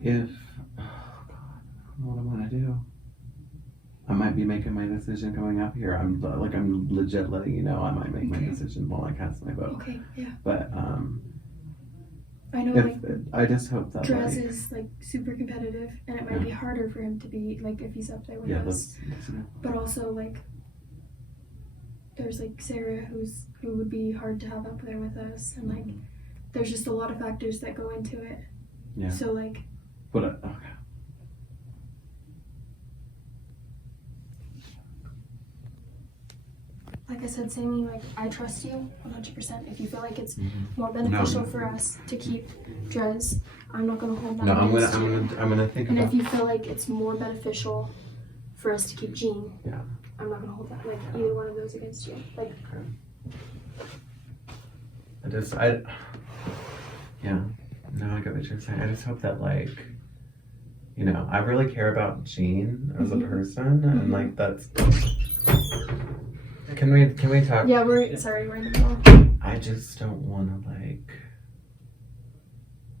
If oh God, I don't know what I'm gonna do. I might be making my decision going up here. I'm legit letting you know I might make my decision while I cast my vote. Okay, yeah. But I know like I just hope that Drez like, is like super competitive, and it might be harder for him to be like if he's up there with us. But also like there's like Sarah who would be hard to have up there with us, and like there's just a lot of factors that go into it. Yeah. So like. But okay. Like I said, Sammy, like I trust you 100%. If you feel like it's more beneficial for us to keep Drez, I'm not gonna hold that. No, I'm against gonna think and about. if you feel like it's more beneficial for us to keep Jean, Yeah. I'm not gonna hold that like either one of those against you. Like. Yeah. No, I get what you're saying. I just hope that like, you know, I really care about Jean as a person, and like that's. Can we talk? Yeah, we're in the middle. I just don't want to like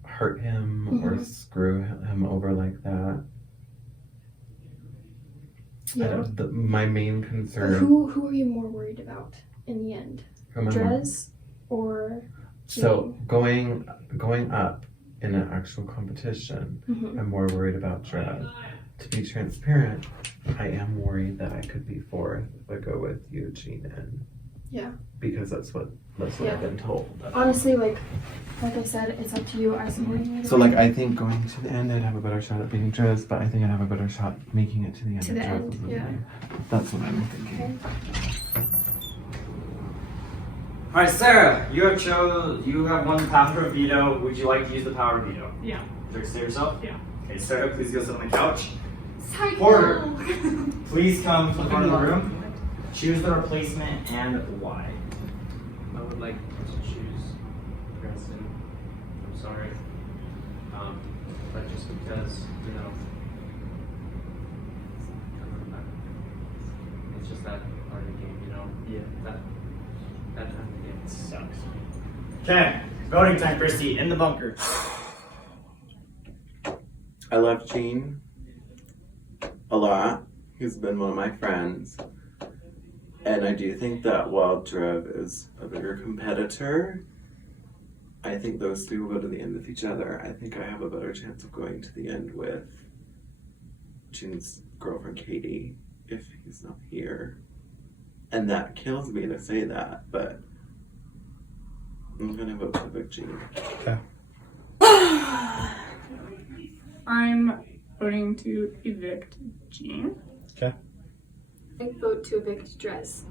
hurt him or screw him over like that. Yeah. My main concern. Who are you more worried about in the end? Drez or Jean? So going up in an actual competition, I'm more worried about Drez. To be transparent, I am worried that I could be 4th if I go with you, Jean, and because that's what I've been told. Honestly, like I said, it's up to you. I support you. So like I think going to the end, I'd have a better shot at beating Drez, but I think I'd have a better shot making it to the end. To the end, yeah. That's what I'm thinking. All right, Sarah, you have one power of veto. Would you like to use the power of veto? Yeah. Would you like to say yourself? Yeah. Okay, Sarah, please go sit on the couch. Psycho. Porter, please come to the front of the room. Choose the replacement and why. I would like to choose Preston. I'm sorry. But just because, you know, it's just that part of the game, you know? Yeah. That time of the game sucks. Okay, voting time, Christy, in the bunker. I love Jean a lot, He's been one of my friends. And I do think that while Trev is a bigger competitor, I think those two will go to the end with each other. I think I have a better chance of going to the end with June's girlfriend Katie if he's not here. And that kills me to say that, but I'm gonna vote to evict Gene. Okay. I'm voting to evict Gene. Okay. I vote to evict Dress.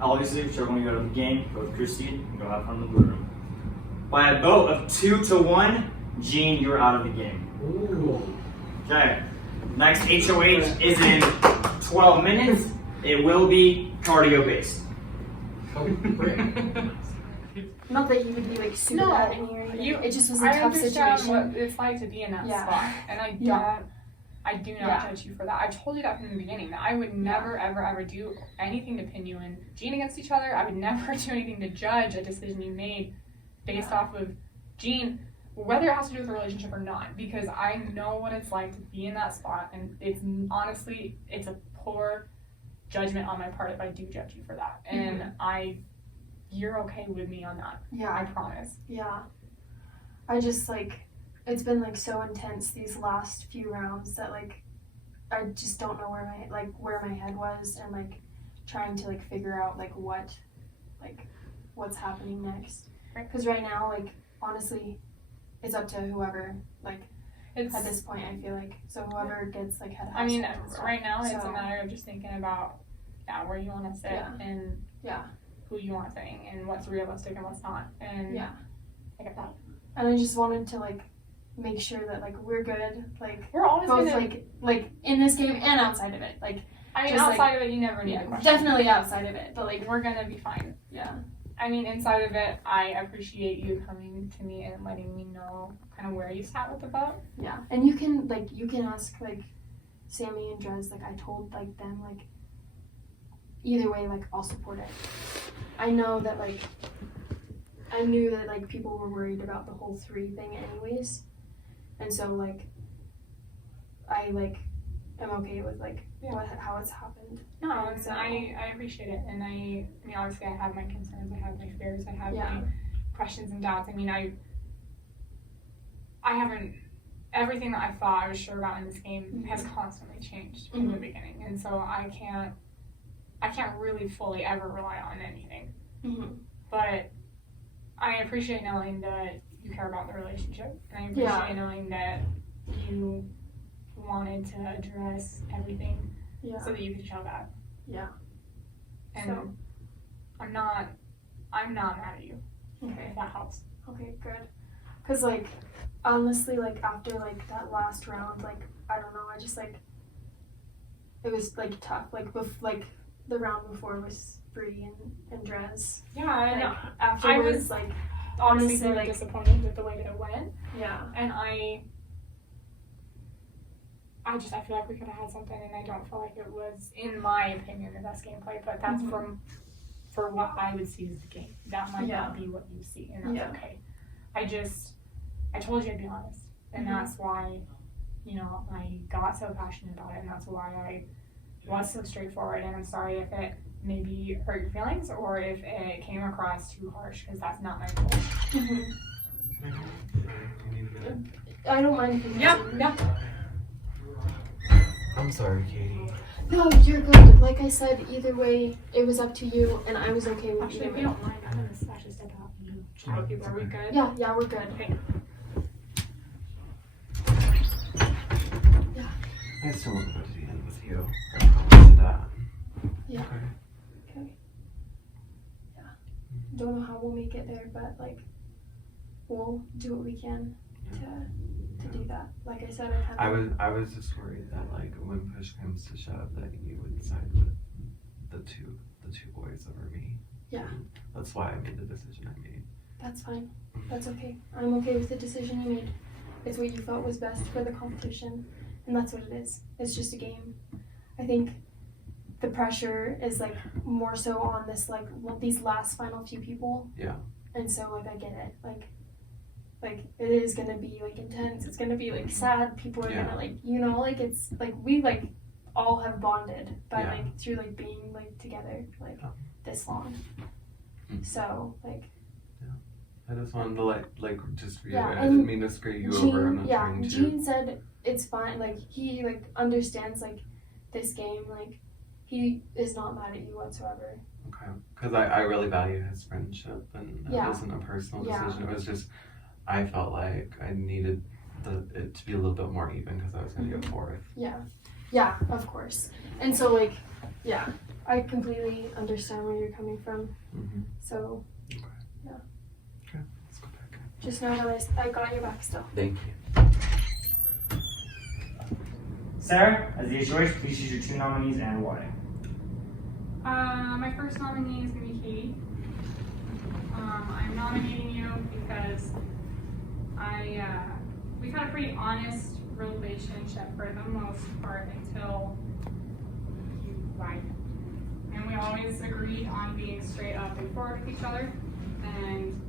Obviously, if you're going to go to the game, go with Christine and go have fun in the blue room. By a vote of 2-1, Gene, you're out of the game. Okay. Next HOH is in 12 minutes. It will be cardio based. Not that you would be like super No, bad in here. It just was a I tough understand situation. what it's like to be in that Yeah. spot, and I do not judge you for that. I told you that from the beginning, that I would never, ever, ever do anything to pin you and Gene against each other. I would never do anything to judge a decision you made based off of Gene, whether it has to do with a relationship or not, because I know what it's like to be in that spot, and it's honestly, it's a poor judgment on my part if I do judge you for that. And you're okay with me on that. Yeah. I promise. Yeah. I just like, it's been like so intense these last few rounds that like, I just don't know where my head was, and like trying to like figure out like what's happening next. Because right now, like, honestly, it's up to whoever, like, at this point, I feel like. So whoever gets like head of I mean, household stuff. right now it's a So- matter of just thinking about where you want to sit and who you want sitting and what's realistic and what's not. And I get that. And I just wanted to like make sure that like we're good, like we're always both gonna like in this game and outside of it. Like I mean, just, outside like, of it, you never need a question. definitely outside of it, but like we're gonna be fine. Yeah. I mean, inside of it, I appreciate you coming to me and letting me know kind of where you sat with the vote. Yeah, and you can ask like Sammy and Drez. Like I told like them like either way, like I'll support it. I know that like I knew that like people were worried about the whole 3 thing anyways, and so like I like am okay with like how it's happened. No, And so- I appreciate it, and I mean, obviously, I have my concerns, I have my fears, I have Yeah. my questions and doubts. I mean, I haven't. Everything that I thought I was sure about in this game has constantly changed from the beginning, and so I can't really fully ever rely on anything. But I appreciate knowing that you care about the relationship, and I appreciate knowing that you wanted to address everything so that you could show that. Yeah. And So- I'm not mad at you. Okay. If that helps. Okay, good. Cause like honestly, like after like that last round, like I don't know, I just like it was like tough. Like like the round before was Bree and Drez. Yeah, I know. Like, afterwards, I was like honestly honestly, very like disappointed with the way that it went. Yeah. And I feel like we could have had something, and I don't feel like it was, in my opinion, the best gameplay. But that's for what I would see as the game. That might not be what you see, and that's okay. I told you I'd be honest, and that's why, I got so passionate about it, and that's why I was so straightforward. And I'm sorry if it maybe hurt your feelings or if it came across too harsh, because that's not my goal. I don't mind. Yeah. I'm sorry, Katie. No, you're good. Like I said, either way, it was up to you, and I was okay with Actually, either if way. you don't mind, I'm gonna actually step out and chat with you. Are we good? Yeah, we're good. Okay. I still want to go to the end with you. I promise you that. Yeah. Okay. Yeah. Don't know how we'll make it there, but like, we'll do what we can to do that. Like I said, I was just worried that like when push comes to shove that you would side with the two boys over me. Yeah. That's why I made the decision I made. That's fine. That's okay. I'm okay with the decision you made. It's what you felt was best for the competition, and that's what it is. It's just a game. I think the pressure is like more so on this like these last final few people. Yeah. And so like I get it. Like like it is gonna be like intense. It's gonna be like sad. People are Yeah. gonna like, you know, like it's like we like all have bonded by Yeah. like through like being like together like this long. So like I just wanted to like just Yeah, reiterate. I and didn't mean to screw you over. I'm not trying to. Gene said it's fine. Like he like understands like this game. Like he is not mad at you whatsoever. Okay. Because I really value his friendship, and it Yeah. wasn't a personal Yeah. decision. It was just I felt like I needed it to be a little bit more even because I was going to get fourth. Yeah, of course. And so like, yeah, I completely understand where you're coming from. Mm-hmm. So yeah. Okay, let's go back. Just know that I got your back still. Thank you. Sarah, as the HOH, please choose your 2 nominees and why. My first nominee is gonna be Katie. I'm nominating you because we've had a pretty honest relationship for the most part until you lied. And we always agreed on being straight up and forward with each other. And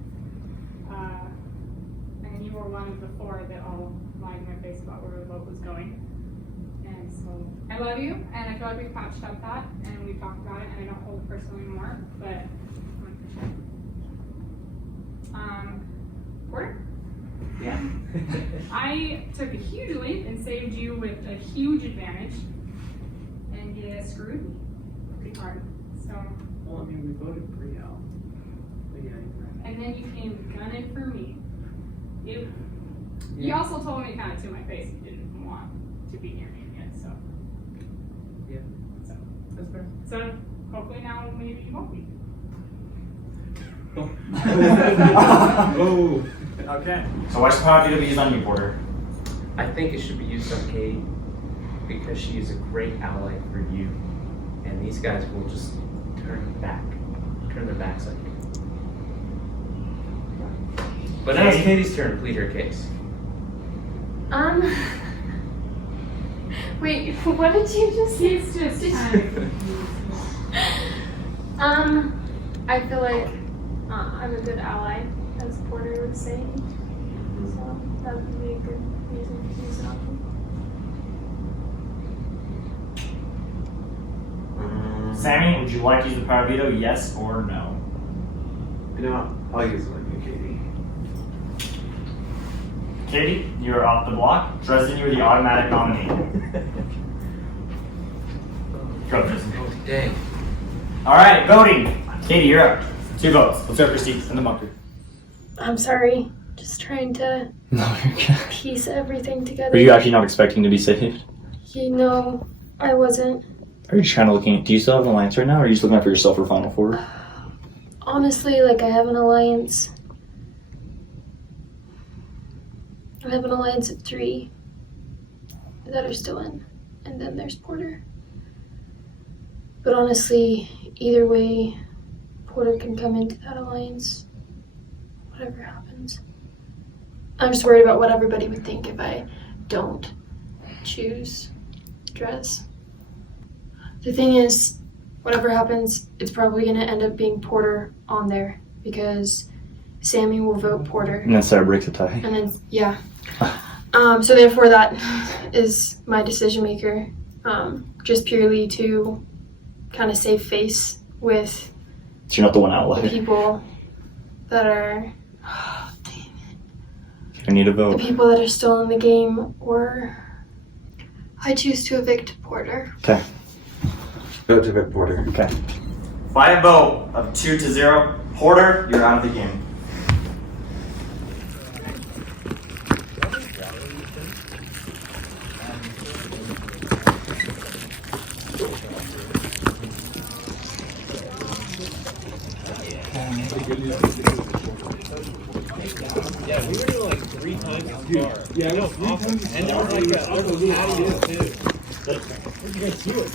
you were one of the 4 that all lied in my face about where the vote was going. And so I love you, and I feel like we patched up that, and we talked about it, and I don't hold it personally anymore, but Porter? Yeah. I took a huge leap and saved you with a huge advantage, and you screwed me pretty hard. So. Well, I mean, we voted Bree out. But yeah, you're right. And then you came gunning for me. You also told me kind of to my face you didn't want to be near me again, so. Yeah. So. That's fair. So hopefully now maybe you won't be. Oh. Okay. So why's the power to be used on you, Porter? I think it should be used on Kate because she is a great ally for you, and these guys will just turn their backs on you. But now it's Katie's turn to plead her case. Wait, what did you just say? He's just kind of I feel like I'm a good ally, as Porter was saying. So that would be a good reason to use it on him. Sammy, would you like to use the power veto, yes or no? You know what? I'll use it with you, Katie. Katie, you're off the block. Dresden, you are the automatic nominee. Go, Dresden. Dang. All right, voting. Katie, you're up. 2 votes. Let's go, Christy in the bunker. I'm sorry. Just trying to No, you're good. piece everything together. Were you actually not expecting to be saved? You know, I wasn't. Are you just kind of looking? Do you still have an alliance right now, or are you just looking out for yourself for Final Four? Honestly, like I have an alliance. I have an alliance of 3 that are still in, and then there's Porter. But honestly, either way, Porter can come into that alliance. Whatever happens. I'm just worried about what everybody would think if I don't choose Dres. The thing is, whatever happens, it's probably going to end up being Porter on there because Sammy will vote Porter. And then Sarah breaks a tie. And then, yeah. So therefore that is my decision maker. Just purely to kind of save face with So you're not the one the outlier. people that are, I need a the vote. people that are still in the game, or I choose to evict Porter. Okay. Vote to Vic Porter. Okay. By a vote of 2-0, Porter, you're out of the game. Yeah, we were doing like 3 times as far. Yeah, I know. And there was like a patio too. Where'd you guys do it?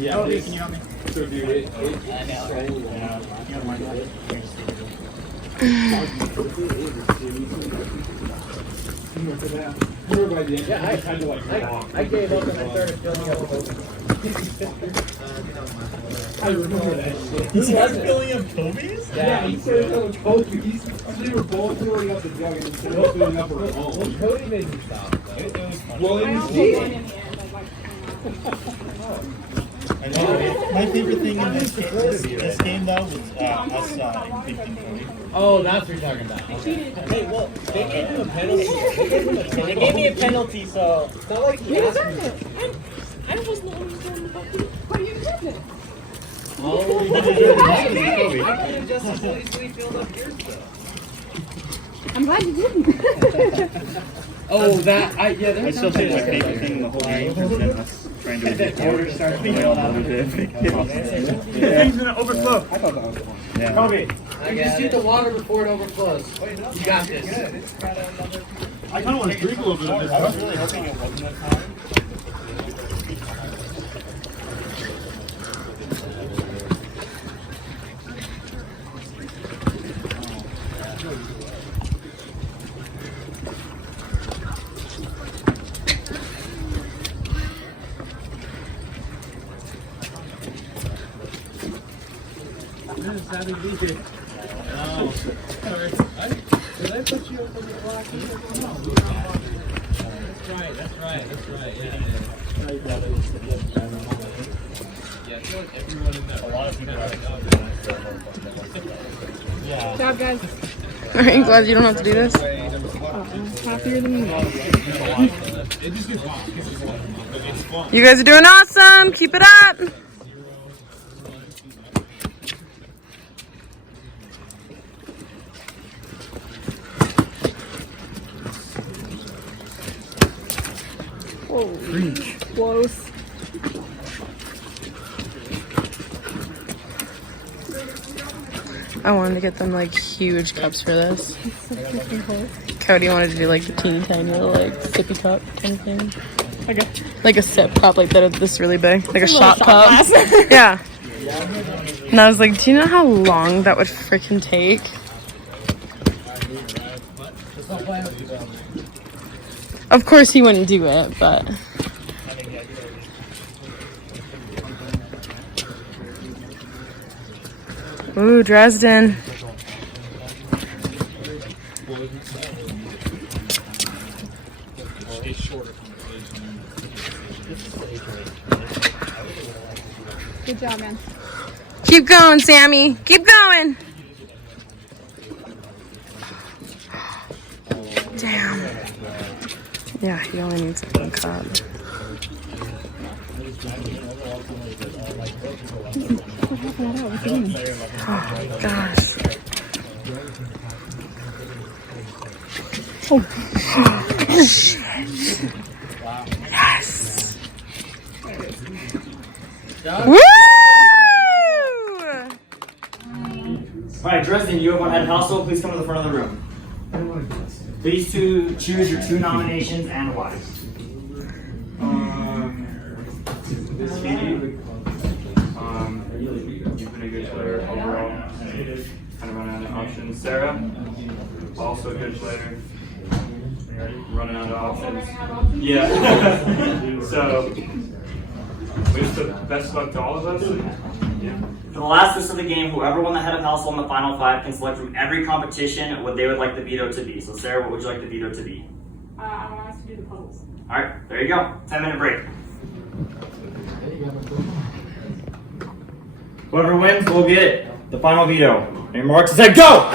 Yeah, can you help me? So, dude, I gave up and I started filling up. I remember that shit. He was filling up Kobe's? Yeah, he started filling up Kobe's. They were both filling up the jug and instead of filling up her own. Cody made me stop. It was funny. Well, it was My favorite thing in this game though was us picking Cody. Oh, that's what you're talking about. Hey, well, they gave him a penalty. They gave me a penalty, so it's not like he asked me. I wasn't the one who was doing the bucket, but you did it. Oh, you did it. I could have just as easily filled up yours, though. I'm glad you didn't. Oh, that, yeah, I still think my favorite thing in the whole game has been us trying to avoid The thing's gonna overflow. I thought that was fun. Yeah. Kobe, you just need the water before it overflows. You got this. I kind of want to drink a little bit of this. I was really hoping it wasn't a time. Happy to be here. Oh, sorry. Did I put you up on the block? That's right. Yeah. Yeah, I feel like everyone in that. A lot of people Good job, guys. Are you glad you don't have to do this? Happier than me. You guys are doing awesome. Keep it up. Whoa. Close. I wanted to get them like huge cups for this. Cody wanted to do like the teeny tiny little like sippy cup kind of thing. Okay. Like a sip cup like that, this really big, like a It's a shot little cup. shot glass. Yeah. And I was like, do you know how long that would freaking take? Of course he wouldn't do it, but. Ooh, Dresden. Good job, man. Keep going, Sammy. Keep going. Damn. Yeah, he only needs one cup. Oh, gosh. Oh, shit. Yes. Woo! Alright, Dresden, you have one head household. Please come to the front of the room. Please choose your 2 nominations and why. This Phoebe, you've been a good player overall. Kind of running out of options. Sarah, also a good player. Running out of options. Yeah. So, we just the best of luck to all of us. And, yeah. For the last list of the game, whoever won the head of household in the final 5 can select from every competition what they would like the veto to be. So, Sarah, what would you like the veto to be? I want us to do the puzzles. Alright, there you go. 10-minute break. Whoever wins will get the final veto. And Mark said, go!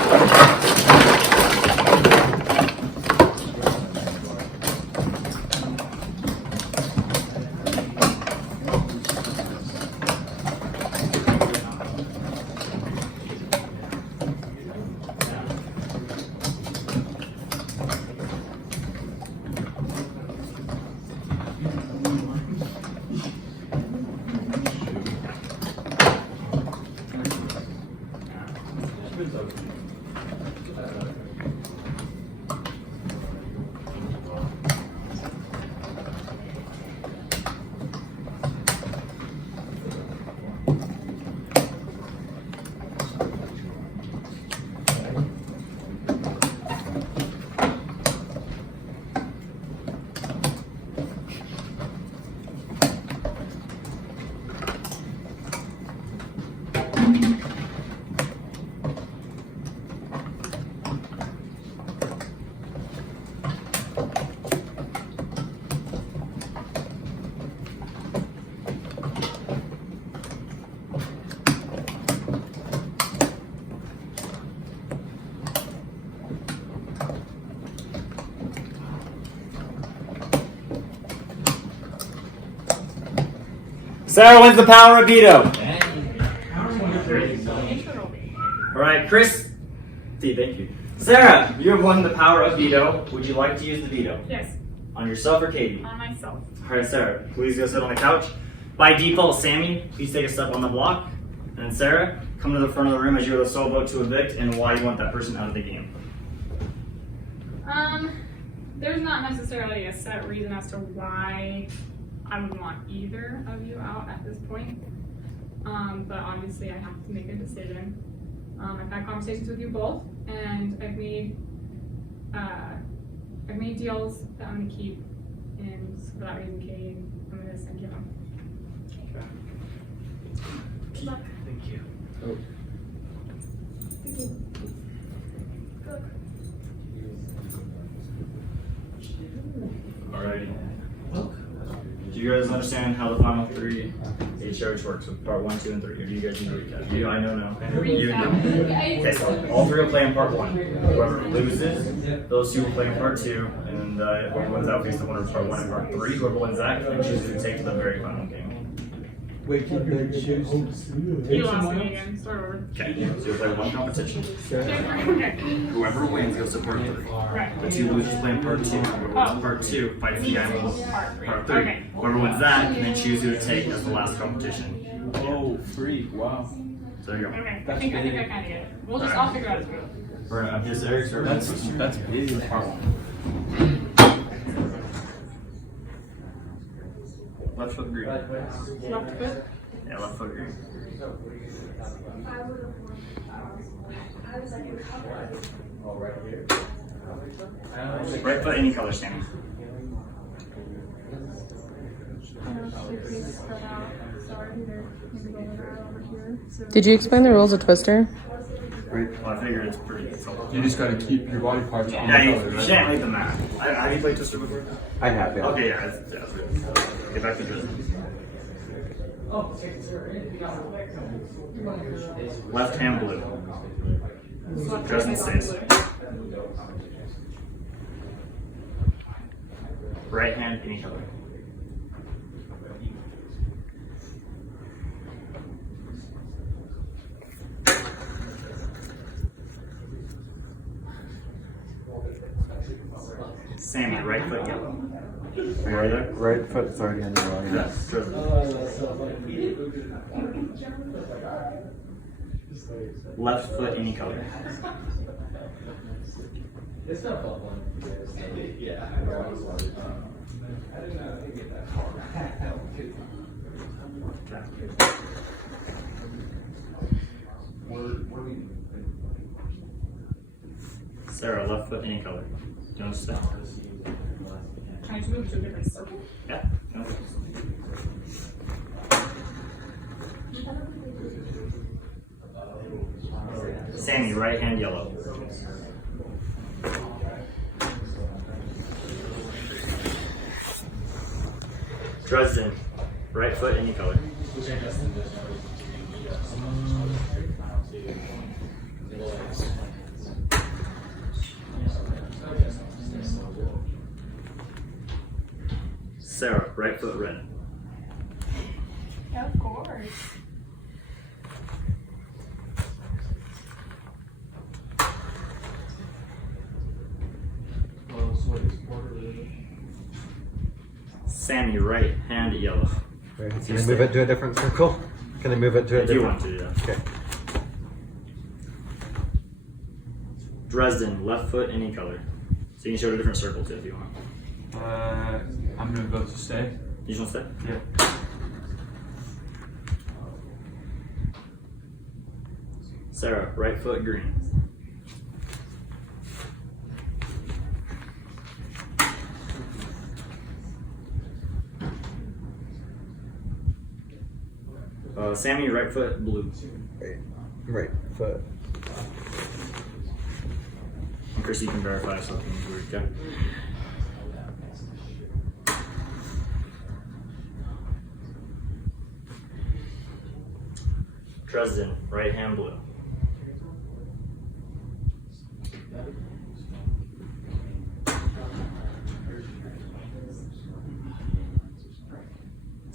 Sarah wins the power of veto. All right, Chris. Thank you. Sarah, you have won the power of veto. Would you like to use the veto? Yes. On yourself or Katie? On myself. All right, Sarah, please go sit on the couch. By default, Sammy, please take a step on the block. And Sarah, come to the front of the room as you're the sole vote to evict and why you want that person out of the game. There's not necessarily a set reason as to why I would want either of you out at this point. But obviously I have to make a decision. I've had conversations with you both, and I've made deals that I'm gonna keep, and for that reason, Katie, I'm gonna send you home. Okay. Good luck. Thank you. Thank you. Good luck. Alrighty. Do you guys understand how the final three HRH works with part 1, 2, and 3? Or do you guys need to recap? You, I know now. You know. Okay, so all three will play in part 1. Whoever loses, those two will play in part 2, and whoever wins out face the winner of part 1 and part 3. Whoever wins that can choose to take to the very final game. Wait, you can choose. You lost me again. Start over. Okay, so you'll play one competition. Okay. Whoever wins goes to part 3. Right. The two losers play in part 2. Whoever wins in part 2 fights the guy in part 3. Okay. Whoever wins that can then choose who to take as the last competition. Oh, free! Wow. So there you go. Okay. I think I kind of get it. I'll figure out as we go. Right, I'm just Eric. That's big. Part 1. Left foot green. Left foot. Yeah, left foot green. Right foot, any color, Sammy. Did you explain the rules of Twister? Well, I figured it's pretty. You just gotta keep your body parts on Yeah, the you color. can't leave the mat. Have you played Twister before? I have, yeah. Okay, yeah, that's good. Get back to Twister. Left hand blue. Dresden stays. Right hand any color. Sammy, right foot yellow. Are you there? Right foot's already on the line. Yes, Dresden. Left foot any color. It's not fun. Yeah. Sarah, left foot any color. Do you understand? Can I just move to a different circle? Yeah. Sammy, right hand yellow. Dresden, right foot any color. Sarah, right foot red. Yeah, of course. Sammy, right hand yellow. Right. Can I move it to a different circle? Can I move it to a If you different? want to, yeah. Okay. Dresden, left foot any color. So you can show it a different circle too if you want. I'm gonna vote to stay. You just want to stay? Yeah. Sarah, right foot green. Sammy, right foot blue. Right foot. And Chris, you can verify if something's weird, okay? Dresden, right hand blue.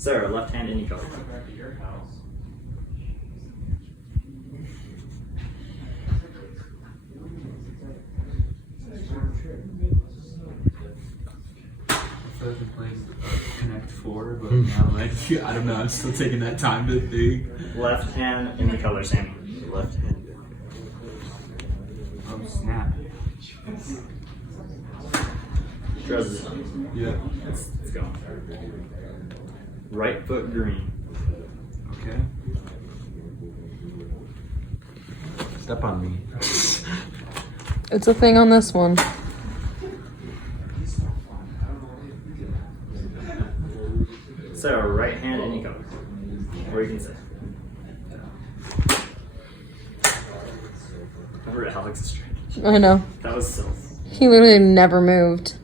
Sarah, left hand any color. I've been playing Connect 4, but now, like, I don't know, I'm still taking that time to think. Left hand any color, Sammy. Left hand. Oh, snap. Dresden. Yeah. Let's go. Right foot green. Okay. Step on me. It's a thing on this one. Sarah, right hand any color. Or you can say. Remember Alex is strange. I know. That was so. He literally never moved.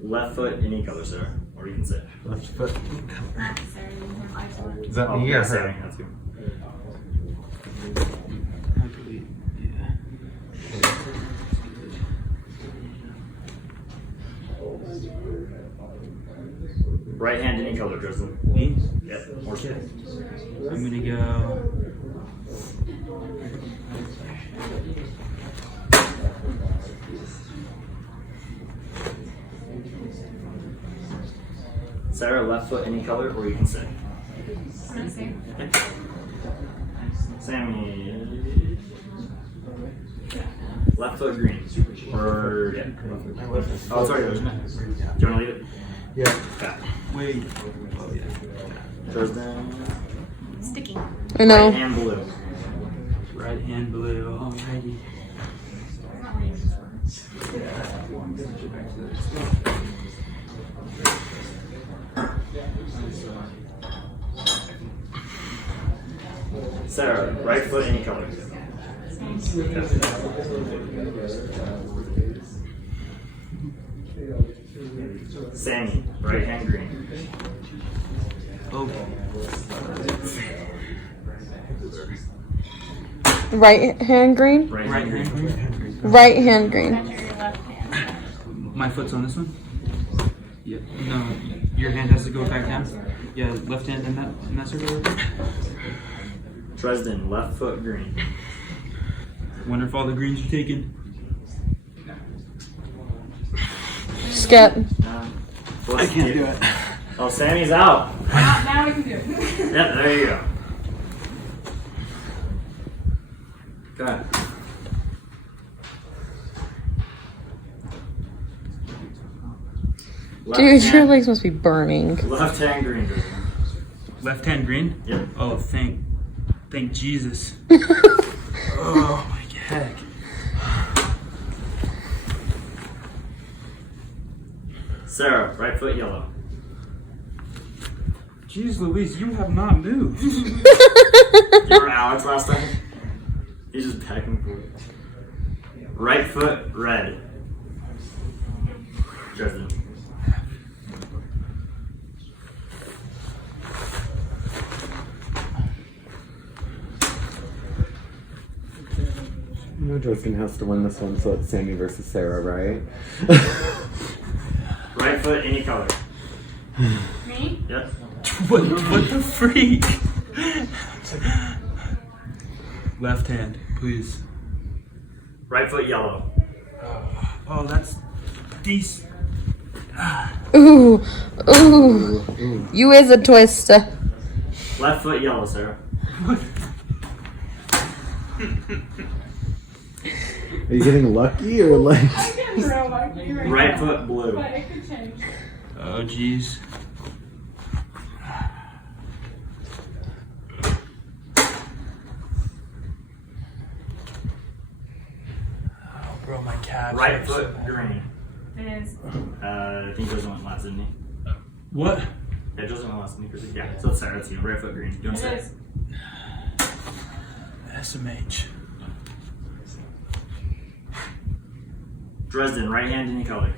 Left foot any color, Sarah. Or you can say. Left foot. Is Is that me or Sarah, her? that's you. Right hand any color, Dresden. Me? Yep. More space. I'm gonna go. Sarah, left foot any color, or you can say. I'm gonna say. Sammy. Left foot green. Or yeah. Oh, sorry, there's no. Do you want to leave it? Yeah. Okay. Wait. Oh, yeah. Dresden. Sticky. I know. Right hand blue. Right hand blue. Alrighty. Sarah, right foot any color. Sammy, right hand green. Okay. Right hand green? Right Right hand green. hand. Right hand green. My foot's on this one? Yeah. No, your hand has to go back down. Yeah, left hand in that circle. Dresden, left foot green. Wonder if all the greens are taken. Skip. I can't do it. Oh, Sammy's out. Now we can do it. Yep, there you go. Go ahead. Left Dude, your hand- legs must be burning. Left hand green, Dresden. Left hand green? Yep. Oh, thank Jesus. Oh my heck. Sarah, right foot yellow. Jeez Louise, you have not moved. You were Alex last time? He's just pecking for it. Right foot red. Dresden. You know Dresden has to win this one, so it's Sammy versus Sarah, right? Right foot any color. Me? Yep. What the freak? Left hand, please. Right foot yellow. Oh, that's decent. Ooh. Ooh. You is a twist. Left foot yellow, Sarah. Are you getting lucky or like? I'm getting real lucky Right now, foot blue. But it could change. Oh, jeez. Oh, bro, my calves. Right foot green. It is. I think Joseph went last, didn't he? What? Yeah, Joseph went last, didn't he? Chris? Yeah, so Sarah, that's you. Right foot green. You want to It say? is. SMH. Dresden, right hand any color.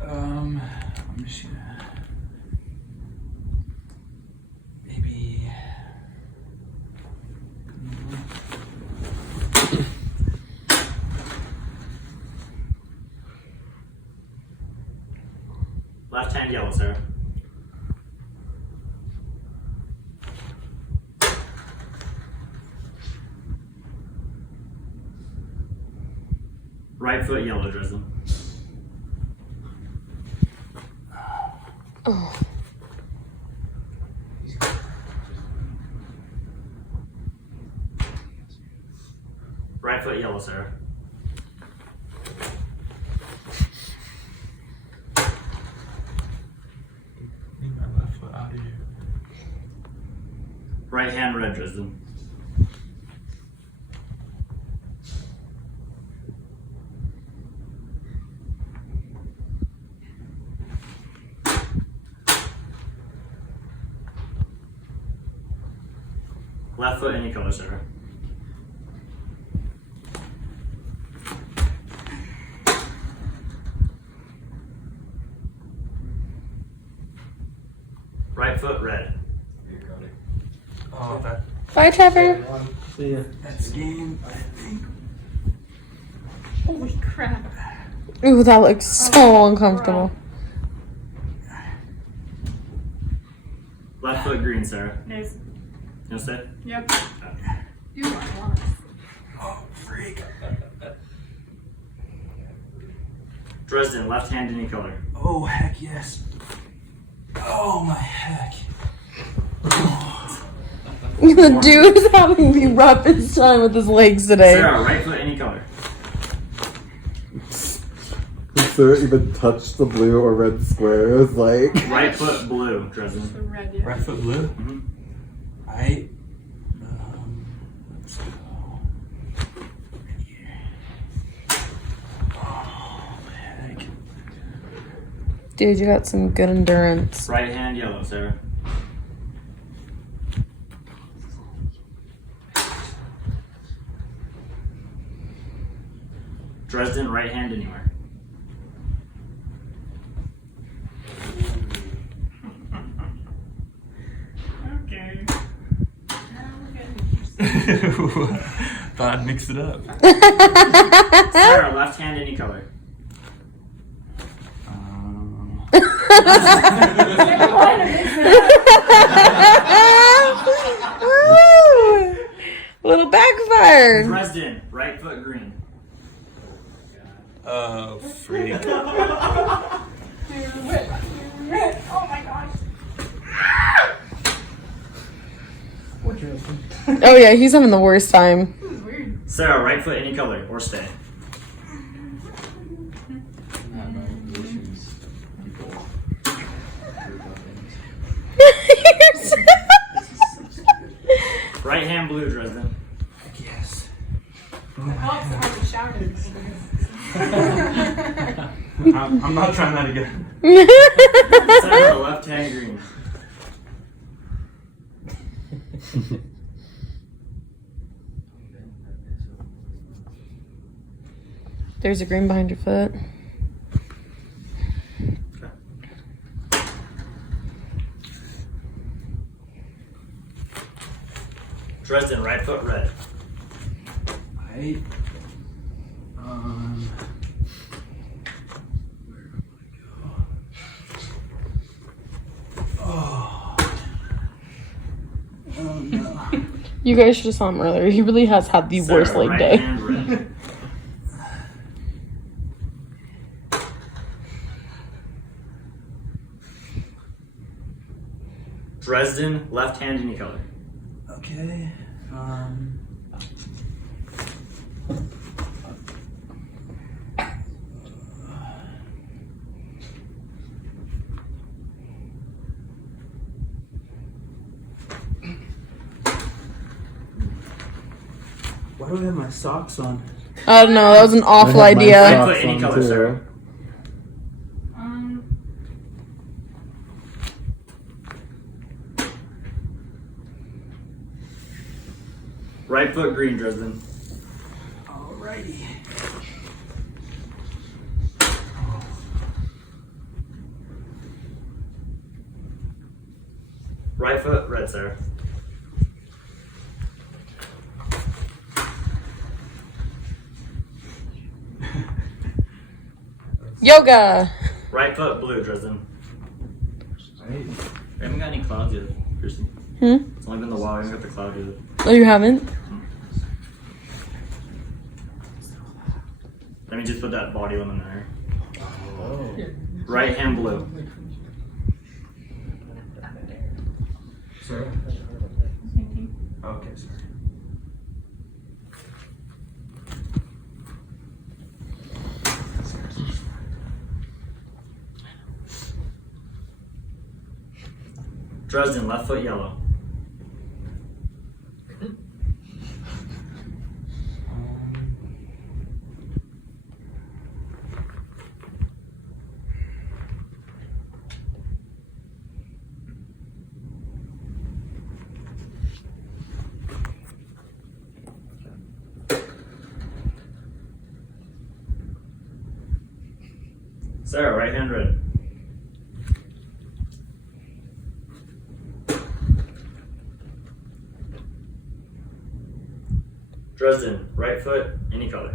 I'm just gonna maybe Left hand yellow, Sarah. Right foot yellow, Dresden. Oh. Right foot yellow, Sarah. Need my left foot out of here. Right hand red, Dresden. Left foot any color, Sarah. Right foot red. Oh, that. Bye, Trevor. See ya. That's game, I think. Holy crap. Ooh, that looks so uncomfortable. Left foot green, Sarah. Yes. You want to stay? Yep. You are honest. Oh, freak. Dresden, left hand any color. Oh, heck yes. Oh, my heck. The dude is having the roughest time with his legs today. Sarah, right foot any color. Did Sarah even touch the blue or red squares? Like. Right foot blue, Dresden. The red, yeah. Right foot blue? Mm-hmm. Let's go. Right here. Oh, heck. Dude, you got some good endurance. Right hand yellow, Sarah. Dresden, right hand anywhere. Okay. Thought I'd mix it up. Sarah, left hand any color. Little backfired. Dresden, right foot green. Oh, freak. Dude, oh my gosh. Oh yeah, he's having the worst time. This is weird. Sarah, right foot any color or stay. Right hand blue, Dresden. Yes. Oh, it's hard to shout it. I'm not trying that again. Sarah, left hand green. There's a green behind your foot. Dresden, right foot red. Right. Where do I go? Oh. Oh no. You guys should have saw him earlier. He really has had the worst leg right day. hand red. Dresden, left hand any color. Okay. Why do I have my socks on? I don't know. That was an awful idea. Right foot any color, Sarah. Right foot green, Dresden. Alrighty. Right foot red, Sarah. Yoga. Right foot blue, Dresden. We haven't got any clouds yet, Kirsten. It's only been the while. We haven't got the cloud yet. Oh, you haven't? Let me me just put that body one in there. Right hand blue. Sorry? Okay, sorry. Dresden, left foot yellow. Sarah, right hand red. Dresden, right foot, any color.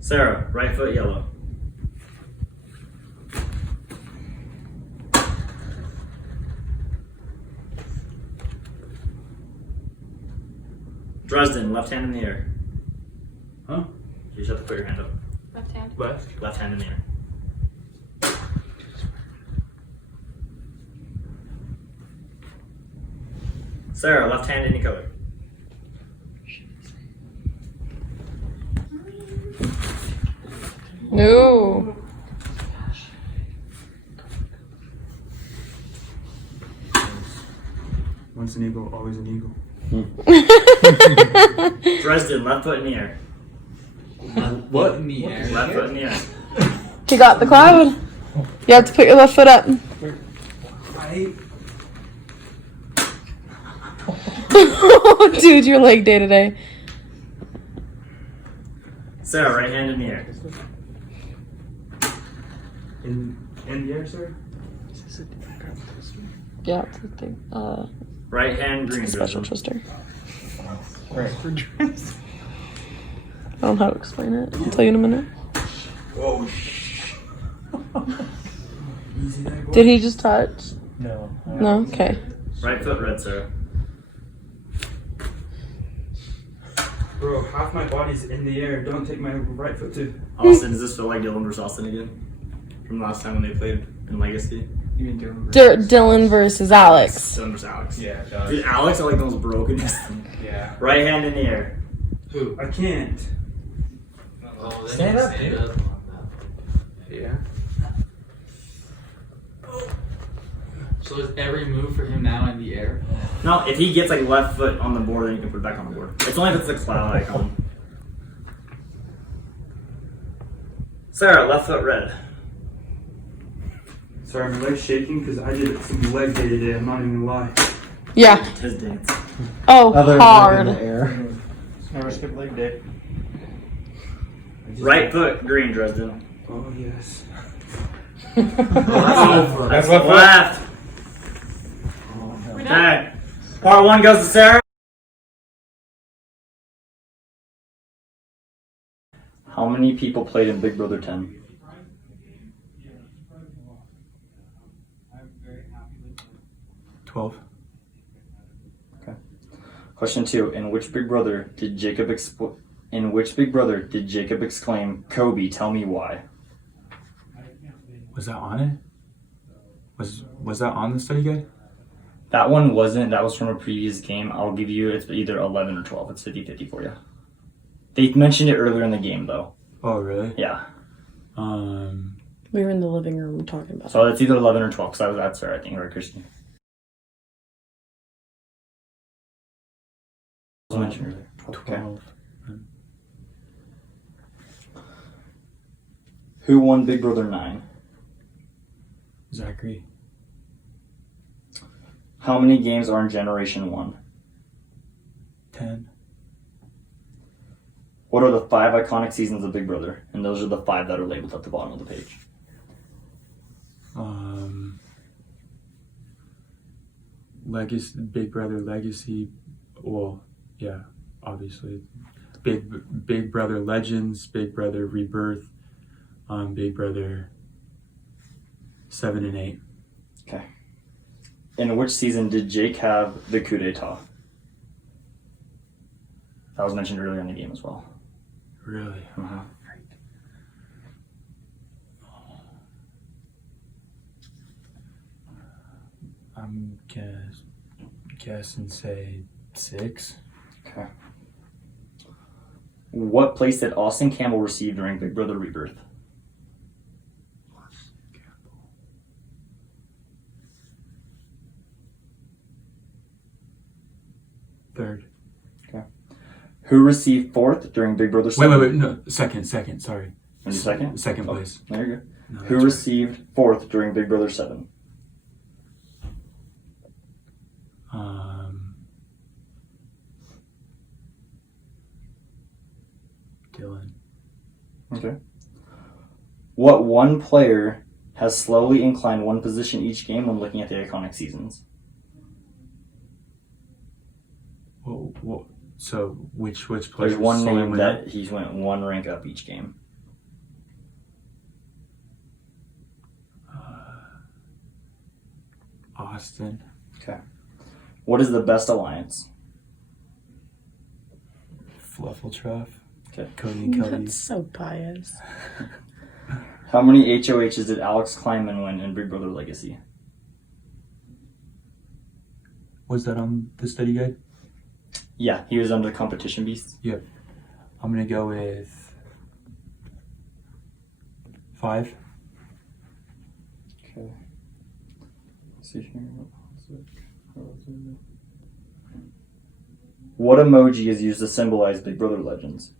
Sarah, right foot yellow. Dresden, left hand in the air. Huh? You just have to put your hand up. Left hand. Left. Left hand in the air. Sarah, left hand any color. No. Once an eagle, always an eagle. Dresden, left foot in the air. What in the air? Left foot in the air. You got the cloud. You have to put your left foot up. Dude, your leg day today. Sarah, right hand in the air. In the air, sir? Yeah, it's a thing. Right hand green. Special Dresden. twister. I don't know how to explain it. I'll tell you in a minute. Oh, Did he just touch? No. No? Okay. Right foot red, Sarah. Bro, half my body's in the air. Don't take my right foot too. Austin, does this feel like Dylan versus Austin again? From last time when they played in Legacy? You mean Dylan? Dylan versus Alex. Dylan versus Alex. Yeah, it does. Dude, Alex are like the most broken. Yeah. Right hand in the air. Who? I can't. Oh, Stand up, dude. Yeah. So is every move for him now in the air? No, if he gets like left foot on the board, then you can put it back on the board. It's only if it's the cloud icon. Sarah, left foot red. Sorry, my leg's shaking because I did some leg day today. I'm not even gonna lie. Yeah. His dance. Oh, hard. Never skip leg day. Right foot green, Dresden. Oh, yes. That's left. Okay. Part one goes to Sarah. How many people played in Big Brother 10? Okay. Question 2. In which Big Brother did Jacob exclaim, "Kobe, tell me why"? Was that on it? Was that on the study guide? That one wasn't. That was from a previous game. I'll give you, it's either 11 or 12. It's 50-50 for you. They mentioned it earlier in the game, though. Oh, really? Yeah. We were in the living room talking about So it's either 11 or 12, because I was at Sarah, I think, right, Christian? It was mentioned earlier. 12. Who won Big Brother 9? Zachary. How many games are in Generation 1? 10. What are the 5 iconic seasons of Big Brother? And those are the 5 that are labeled at the bottom of the page. Legacy, Big Brother Legacy. Well, yeah, obviously. Big Brother Legends, Big Brother Rebirth, Big Brother 7 and 8. Okay. In which season did Jake have the coup d'etat? That was mentioned earlier in the game as well. Really? Uh-huh. I'm guessing say 6. Okay. What place did Austin Campbell receive during Big Brother Rebirth? Third. Okay. Who received 4th during Big Brother 7? Wait, no, second, sorry. And second? Second place. There you go. No, Who that's received 4th during Big Brother 7? Dylan. Okay. What one player has slowly inclined one position each game when looking at the iconic seasons? Whoa. So which player? There's one slowly name went that up? he's went one rank up each game. Austin. Okay. What is the best alliance? Fluffletruff. Okay. Cody and Cody. That's so biased. How many HOHs did Alex Kleinman win in Big Brother Legacy? Was that on the study guide? Yeah, he was under Competition Beasts. Yep. I'm gonna go with 5. Okay. Let's see here. What emoji is used to symbolize Big Brother Legends?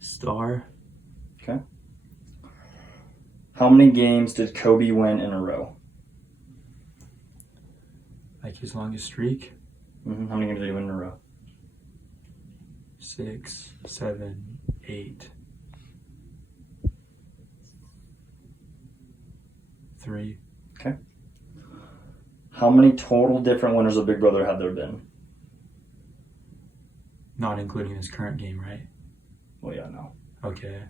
Star. Okay. How many games did Kobe win in a row? Like his longest streak? Mm-hmm. How many games did he win in a row? 6, 7, 8. 3. Okay. How many total different winners of Big Brother have there been? Not including his current game, right? Well, yeah, no. Okay.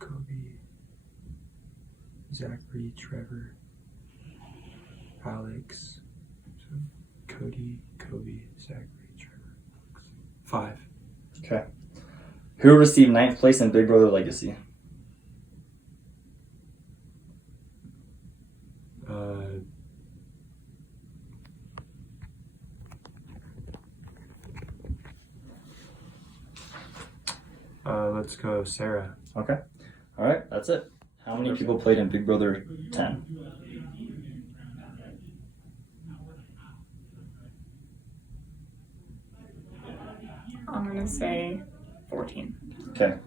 Kobe, Zachary, Trevor, Alex, so Cody, Kobe, Zachary, Trevor, Alex. 5. Okay. Who received 9th place in Big Brother Legacy? Let's go Sarah. Okay. All right, that's it. How many people played in Big Brother 10? I'm gonna say 14. Okay.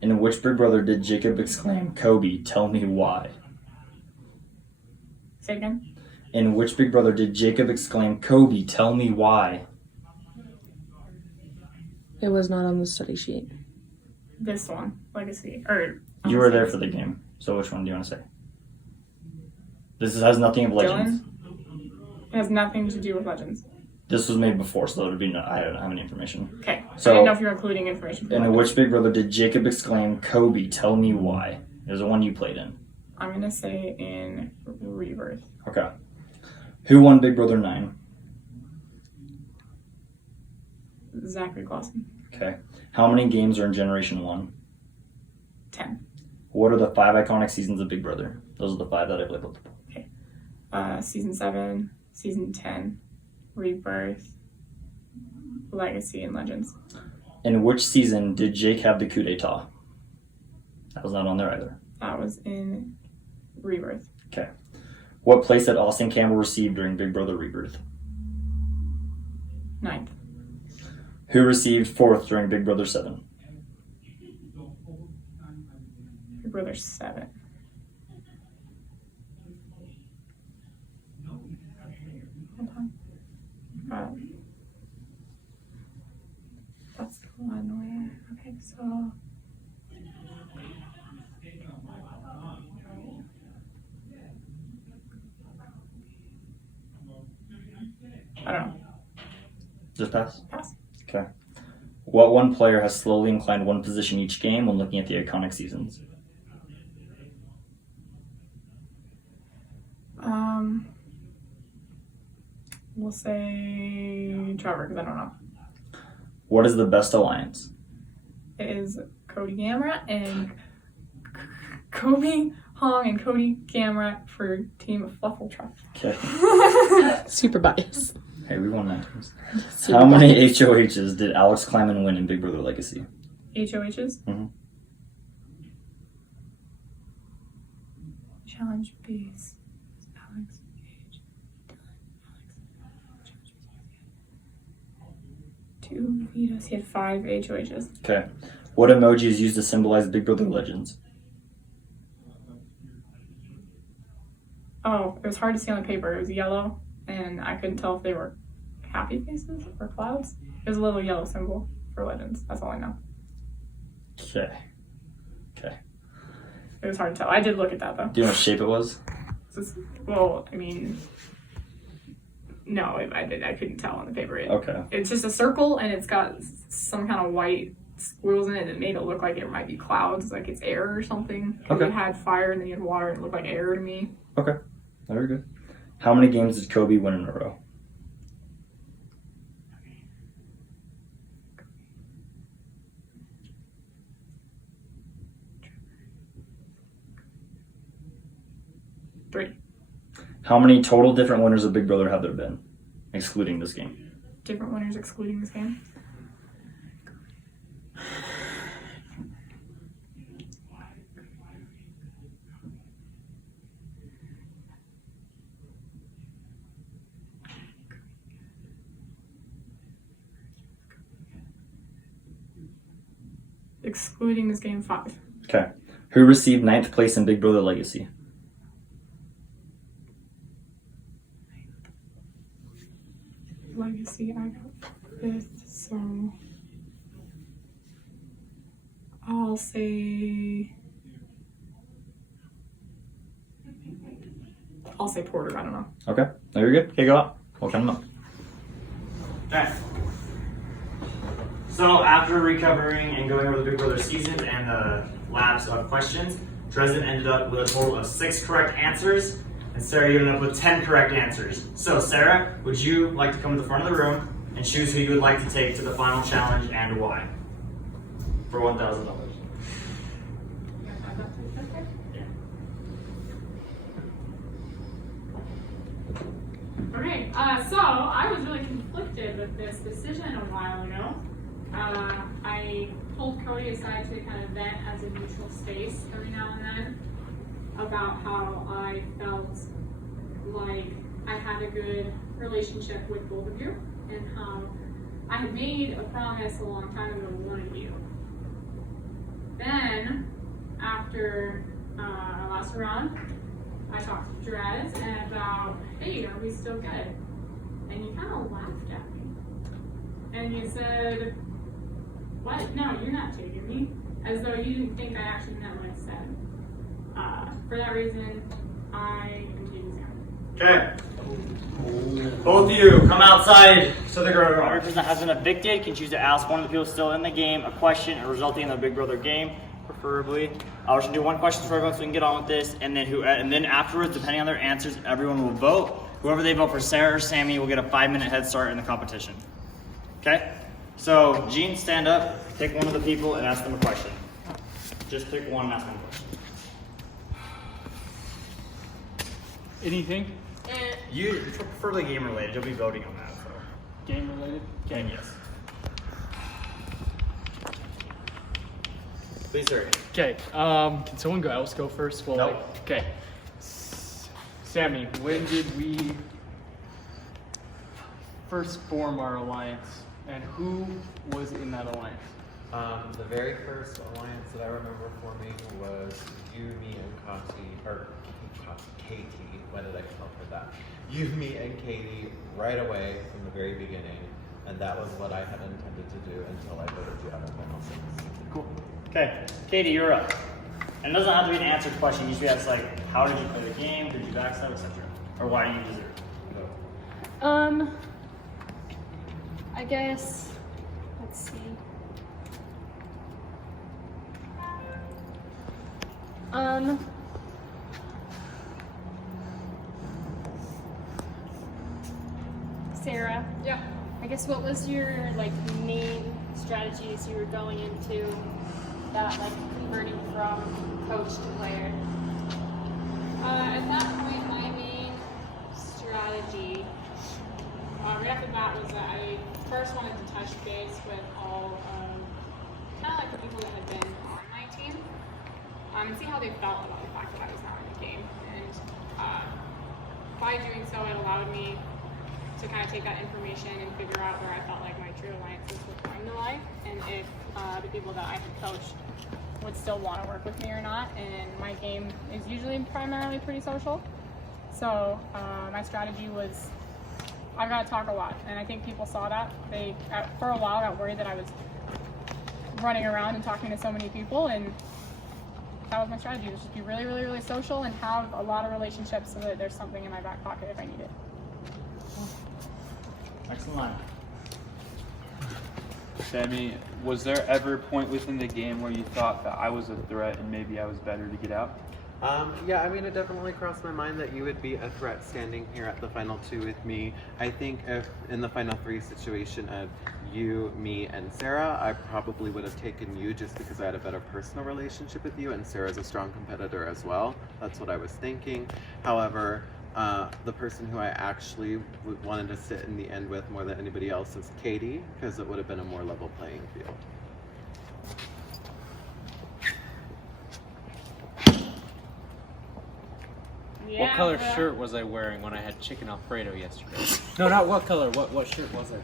In which Big Brother did Jacob exclaim, "Kobe, tell me why"? Say again? In which Big Brother did Jacob exclaim, "Kobe, tell me why"? It was not on the study sheet. This one, Legacy. Or You were there for the game, so which one do you want to say? This has nothing of Legends. Dylan? It has nothing to do with Legends. This was made before, so there would be no. I don't have any information. Okay. So, I didn't know if you were including information. In which Big Brother did Jacob exclaim, "Kobe, tell me why"? There's the one you played in. I'm gonna say in Rebirth. Okay. Who won Big Brother 9? Zachary Clausen. Okay. How many games are in Generation 1? 10. What are the 5 iconic seasons of Big Brother? Those are the 5 that I've labeled. Okay. Season 7, Season 10, Rebirth, Legacy, and Legends. In which season did Jake have the coup d'etat? That was not on there either. That was in Rebirth. Okay. What place did Austin Campbell receive during Big Brother Rebirth? 9th. Who received 4th during Big Brother 7? Big Brother 7. Hold on. That's the one where. Okay, so. I don't know. Just pass? Pass. Okay. What one player has slowly inclined one position each game when looking at the iconic seasons? We'll say Trevor, because I don't know. What is the best alliance? It is Cody Gamrat and Kobe Hong and Cody Gamrat for Team Fluffletruff. Okay. Super biased. Hey, we won that. Super How many biased. HOHs did Alex Kleiman win in Big Brother Legacy? HOHs? Mm-hmm. Challenge base. Alex H. Two vetoes. He had 5 HOHs. Okay. What emoji is used to symbolize Big Brother Legends? Oh, it was hard to see on the paper. It was yellow, and I couldn't tell if they were happy faces or clouds. It was a little yellow symbol for Legends. That's all I know. Okay. Okay. It was hard to tell. I did look at that, though. Do you know what shape it was? Well, I mean, no, I couldn't tell on the paper. Okay. It's just a circle, and it's got some kind of white squiggles in it that made it look like it might be clouds, like it's air or something. Okay. It had fire, and then you had water, and it looked like air to me. Okay. Very good. How many games did Kobe win in a row? Three. How many total different winners of Big Brother have there been, excluding this game? Different winners excluding this game. Excluding this game, 5. Okay. Who received 9th place in Big Brother Legacy? Legacy, I got 5th, so I'll say Porter. I don't know. Okay. No, you're good. Okay, go out. We'll count them up. Okay. So after recovering and going over the Big Brother seasons and the labs of questions, Dresden ended up with a total of 6 correct answers, and Sarah ended up with 10 correct answers. So Sarah, would you like to come to the front of the room and choose who you would like to take to the final challenge and why? For $1,000. Okay, so I was really conflicted with this decision a while ago. I pulled Cody aside to kind of vent as a neutral space every now and then about how I felt like I had a good relationship with both of you and how I had made a promise a long time ago to one of you. Then, after our last round, I talked to Dres and about, hey, are we still good? And you kind of laughed at me. And you said, what? No, you're not taking me. As though you didn't think I actually meant what I said. For that reason, I am taking Sam. Okay. Both of you come outside so the girl. Every person that has been evicted can choose to ask one of the people still in the game a question resulting in the Big Brother game, preferably. We're gonna do one question for everyone so we can get on with this, and then afterwards, depending on their answers, everyone will vote. Whoever they vote for, Sarah or Sammy, will get a 5-minute head start in the competition. Okay? So, Gene, stand up, pick one of the people, and ask them a question. Just pick one and ask them a question. Anything? You preferably game related. You'll be voting on that. So. Game related? Game, yes. Please hurry. Okay. Can someone else go first? Well, nope. Okay. Sammy, when did we first form our alliance, and who was in that alliance? The very first alliance that I remember forming was you, me, and Katie. Why did I call her that? You, me, and Katie right away from the very beginning, and that was what I had intended to do until I voted you out of final six. Cool. Okay, Katie, you're up. And it doesn't have to be an answered question. You usually ask like, how did you play the game? Did you backstab, etc. Or why do you deserve it? I guess, let's see. Sarah. Yeah. I guess what was your like main strategies you were going into that like converting from coach to player? At that point, my main strategy right off the bat was that I first wanted to touch base with all kind of like the people that had been on my team and see how they felt about the fact that I was not in the game. And by doing so, it allowed me to kind of take that information and figure out where I felt like my true alliances would come to life, and if the people that I had coached would still want to work with me or not. And my game is usually primarily pretty social, so my strategy was I've got to talk a lot, and I think people saw that. They for a while got worried that I was running around and talking to so many people, and that was my strategy, was just be really, really, really social and have a lot of relationships so that there's something in my back pocket if I need it. Excellent. Sammy, was there ever a point within the game where you thought that I was a threat and maybe I was better to get out? Yeah, I mean, it definitely crossed my mind that you would be a threat standing here at the final two with me. I think if in the final three situation of you, me, and Sarah, I probably would have taken you just because I had a better personal relationship with you, and Sarah's a strong competitor as well. That's what I was thinking. However, the person who I actually wanted to sit in the end with more than anybody else is Katie, because it would have been a more level playing field. Yeah, what color shirt was I wearing when I had chicken Alfredo yesterday? No, not what color. What shirt was I?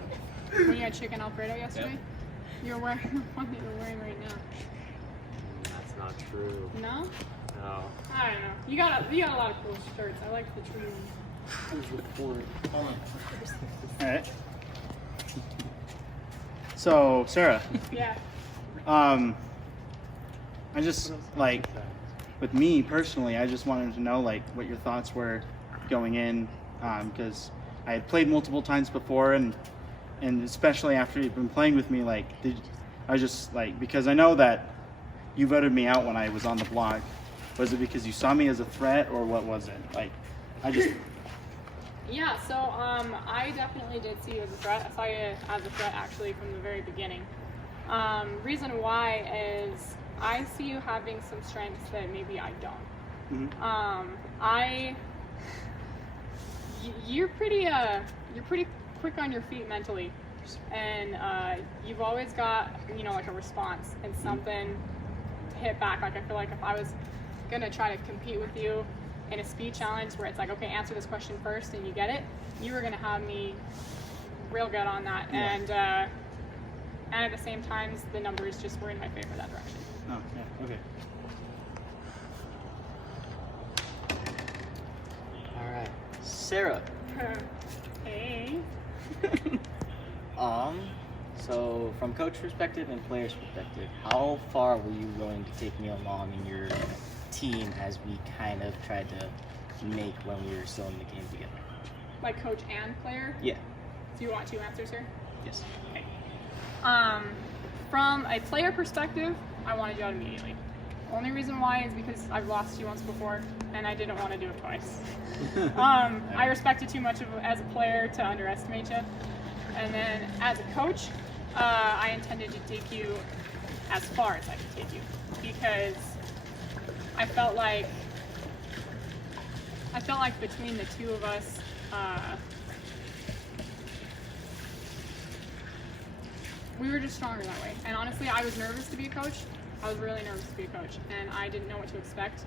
When you had chicken Alfredo yesterday? You're wearing the one that you're wearing right now. That's not true. No? No. I don't know. You got a lot of cool shirts. I like the true one. All right. So, Sarah. Yeah. I just like, with me personally, I just wanted to know like what your thoughts were going in, because I had played multiple times before, and especially after you've been playing with me, like I was just like, because I know that you voted me out when I was on the block. Was it because you saw me as a threat, or what was it? Like, I just. Yeah, so I definitely did see you as a threat. I saw you as a threat actually from the very beginning. Reason why is I see you having some strengths that maybe I don't. Mm-hmm. You're pretty quick on your feet mentally, and you've always got like a response and something to hit back. Like I feel like if I was gonna try to compete with you in a speed challenge where it's like, okay, answer this question first and you get it, you were gonna have me real good on that. Yeah. And at the same time, the numbers just were in my favor that direction. Oh, yeah, okay. All right, Sarah. Hey. So from coach perspective and player's perspective, how far were you willing to take me along in your team as we kind of tried to make when we were still in the game together? Like coach and player? Yeah. Do you want two answers here? Yes. Okay. From a player perspective, I wanted you out immediately. Only reason why is because I've lost you once before, and I didn't want to do it twice. I respect you too much as a player to underestimate you. And then as a coach, I intended to take you as far as I could take you, because I felt like between the two of us, we were just stronger that way. And honestly, I was nervous to be a coach. I was really nervous to be a coach, and I didn't know what to expect.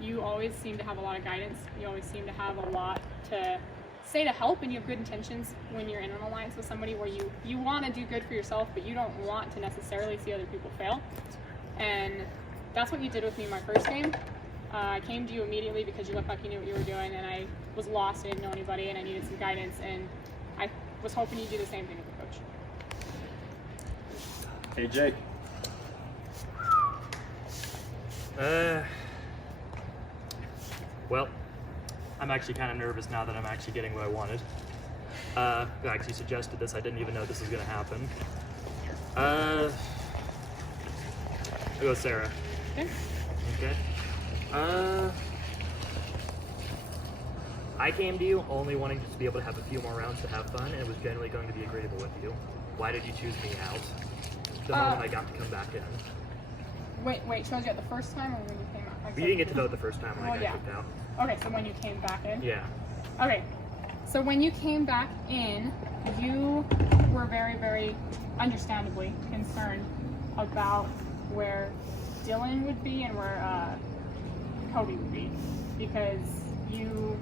You always seem to have a lot of guidance. You always seem to have a lot to say to help, and you have good intentions when you're in an alliance with somebody where you want to do good for yourself, but you don't want to necessarily see other people fail. And that's what you did with me in my first game. I came to you immediately because you looked like you knew what you were doing, and I was lost, I didn't know anybody, and I needed some guidance, and I was hoping you'd do the same thing with the coach. Hey, Jake. Well, I'm actually kind of nervous now that I'm actually getting what I wanted. You actually suggested this. I didn't even know this was going to happen. I'll go with Sarah. Okay. Okay. I came to you only wanting to be able to have a few more rounds to have fun, and it was generally going to be agreeable with you. Why did you choose me out the moment I got to come back in? Wait, chose you at the first time or when you came out? Like, You didn't get to vote the first time when I got kicked out. Okay, so when you came back in? Yeah. Okay, so when you came back in, you were very, very understandably concerned about where Dylan would be and where Kobe would be. Because you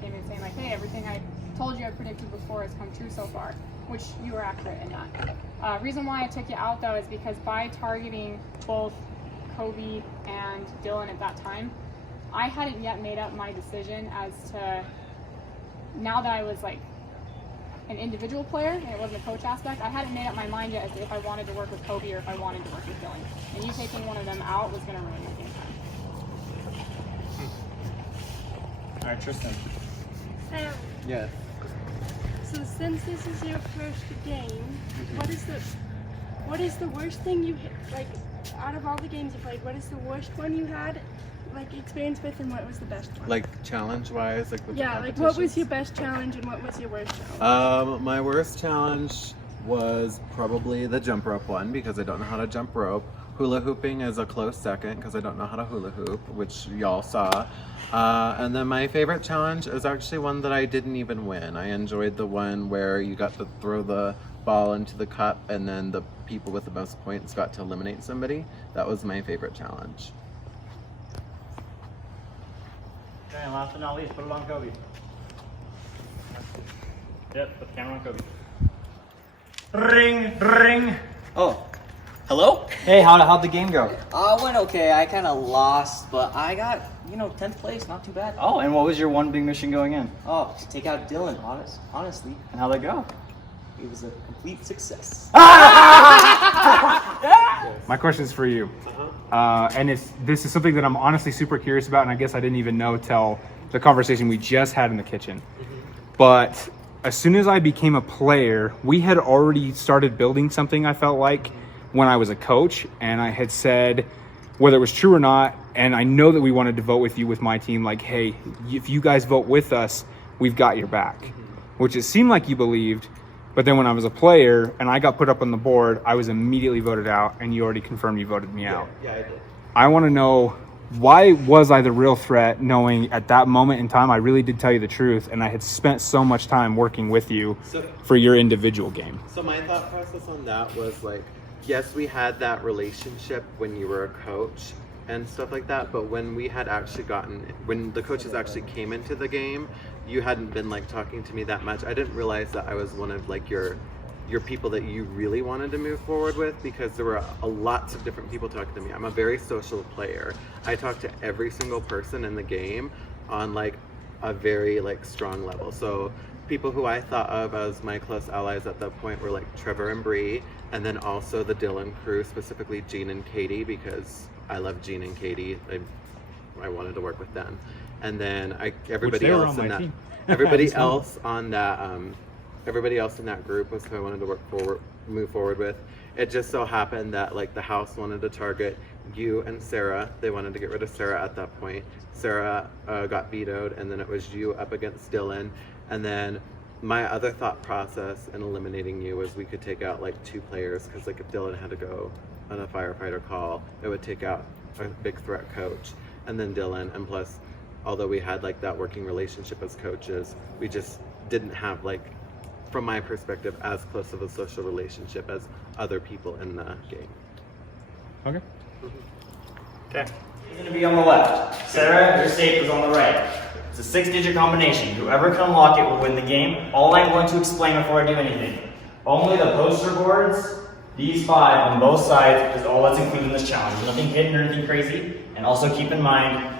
came in saying like, hey, everything I told you I predicted before has come true so far, which you were accurate in that. Reason why I took you out though is because by targeting both Kobe and Dylan at that time, I hadn't yet made up my decision as to, now that I was like an individual player and it wasn't a coach aspect, I hadn't made up my mind yet as to if I wanted to work with Kobe or if I wanted to work with Dylan. And you taking one of them out was going to ruin my game plan. All right, Tristan. Yes. So since this is your first game, what is the worst thing you like out of all the games you played? What is the worst one you had like experience with, and what was the best one? Like challenge-wise, like with the Yeah, like what was your best challenge and what was your worst challenge? My worst challenge was probably the jump rope one because I don't know how to jump rope. Hula hooping is a close second because I don't know how to hula hoop, which y'all saw. And then my favorite challenge is actually one that I didn't even win. I enjoyed the one where you got to throw the ball into the cup and then the people with the most points got to eliminate somebody. That was my favorite challenge. Okay, and last but not least, put it on Kobe. Yep, put the camera on Kobe. Ring, ring. Oh, hello? Hey, how'd the game go? Went okay. I kind of lost, but I got, 10th place. Not too bad. Oh, and what was your one big mission going in? Oh, to take out Dylan, honestly. And how'd that go? It was a complete success. My question is for you. And this is something that I'm honestly super curious about, and I guess I didn't even know till the conversation we just had in the kitchen. But as soon as I became a player, we had already started building something, I felt like, when I was a coach, and I had said, whether it was true or not, and I know that we wanted to vote with you with my team, like, hey, if you guys vote with us, we've got your back. Which it seemed like you believed, but then when I was a player and I got put up on the board, I was immediately voted out, and you already confirmed you voted me out. Yeah, I did. I want to know, why was I the real threat, knowing at that moment in time I really did tell you the truth, and I had spent so much time working with you for your individual game? So my thought process on that was like, yes, we had that relationship when you were a coach and stuff like that, but when we had actually when the coaches actually came into the game, you hadn't been like talking to me that much. I didn't realize that I was one of like your people that you really wanted to move forward with, because there were lots of different people talking to me. I'm a very social player. I talk to every single person in the game on like a very like strong level. So people who I thought of as my close allies at that point were like Trevor and Bree, and then also the Dylan crew, specifically Gene and Katie, because I love Gene and Katie. I wanted to work with them. And then everybody else in that everybody else in that group was who I wanted to move forward with. It just so happened that like the house wanted to target you and Sarah. They wanted to get rid of Sarah at that point. Sarah got vetoed, and then it was you up against Dylan. And then my other thought process in eliminating you was we could take out like 2 players, because like if Dylan had to go on a firefighter call, it would take out a big threat coach and then Dylan. And plus, although we had like that working relationship as coaches, we just didn't have like, from my perspective, as close of a social relationship as other people in the game. Okay. Okay. He's going to be on the left. Sarah, your safe is on the right. It's a 6-digit combination. Whoever can unlock it will win the game. All I'm going to explain before I do anything. Only the poster boards, these 5 on both sides, is all that's included in this challenge. There's nothing hidden or anything crazy. And also keep in mind,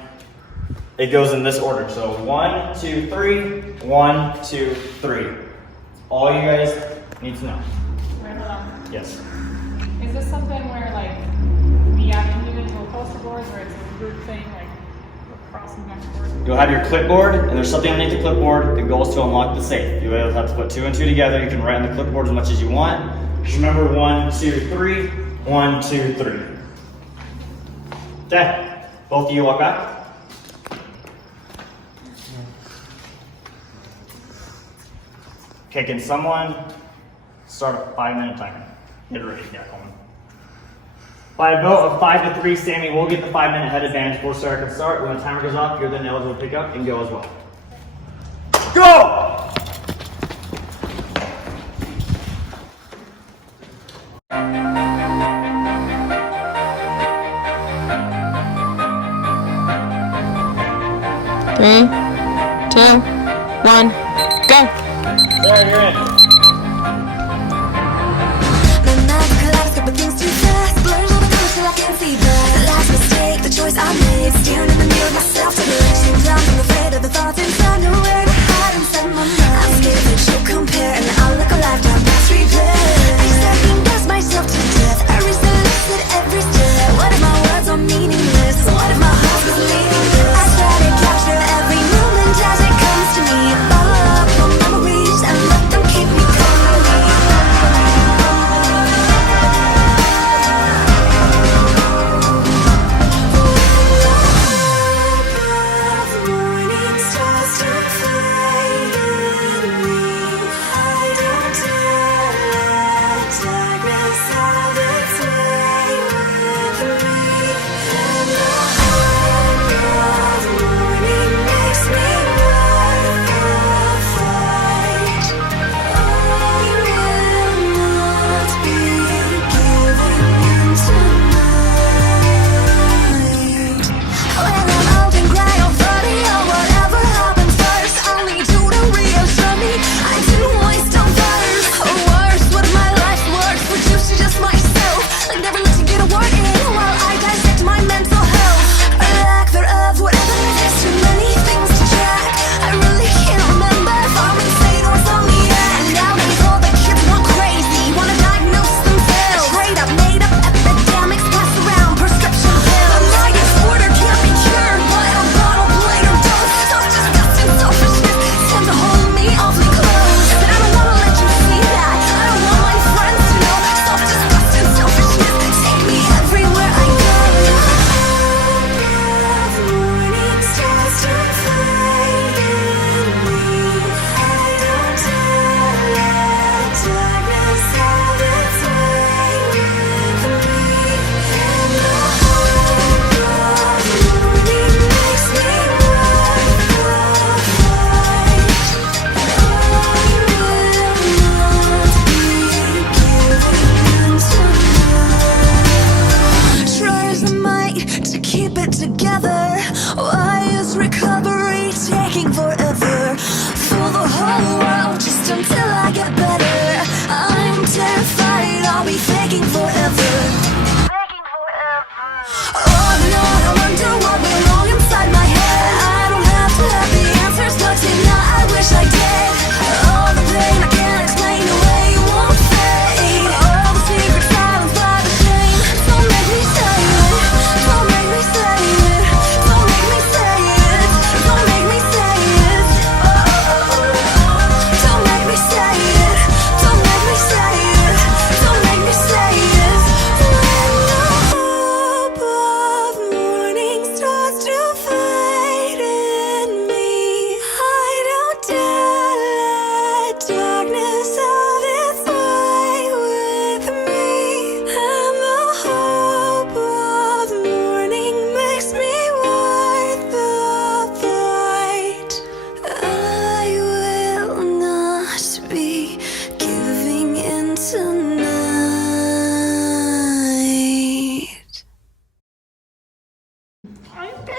it goes in this order. So 1, 2, 3, 1, 2, 3. All you guys need to know. Wait, hold on. Yes. Is this something where like we have individual poster boards, or it's a group thing, like crossing next board? You'll have your clipboard, and there's something underneath the clipboard. The goal is to unlock the safe. You will have to put 2 and 2 together. You can write on the clipboard as much as you want. Just remember 1, 2, 3, 1, 2, 3. Okay, both of you walk back. Okay, can someone start a 5-minute timer? Get ready, yeah, Coleman. By a vote of 5-3, Sammy will get the 5-minute head advantage before Sarah can start. When the timer goes off, you're then eligible to pick up and go as well. Go! Three, two, one, go! Sarah, you're in. The choice I made, staring in the mirror, myself to direction, drowning, afraid of the thoughts inside, nowhere to hide inside my mind. I'm scared that you'll compare, and I'll look a lifetime past replay. I second guess myself to death, I resist at every step. What if my words are meaningless? What if my heart was leading? I try to capture every moment as it comes to me. Bottle up my memories and let them keep me company.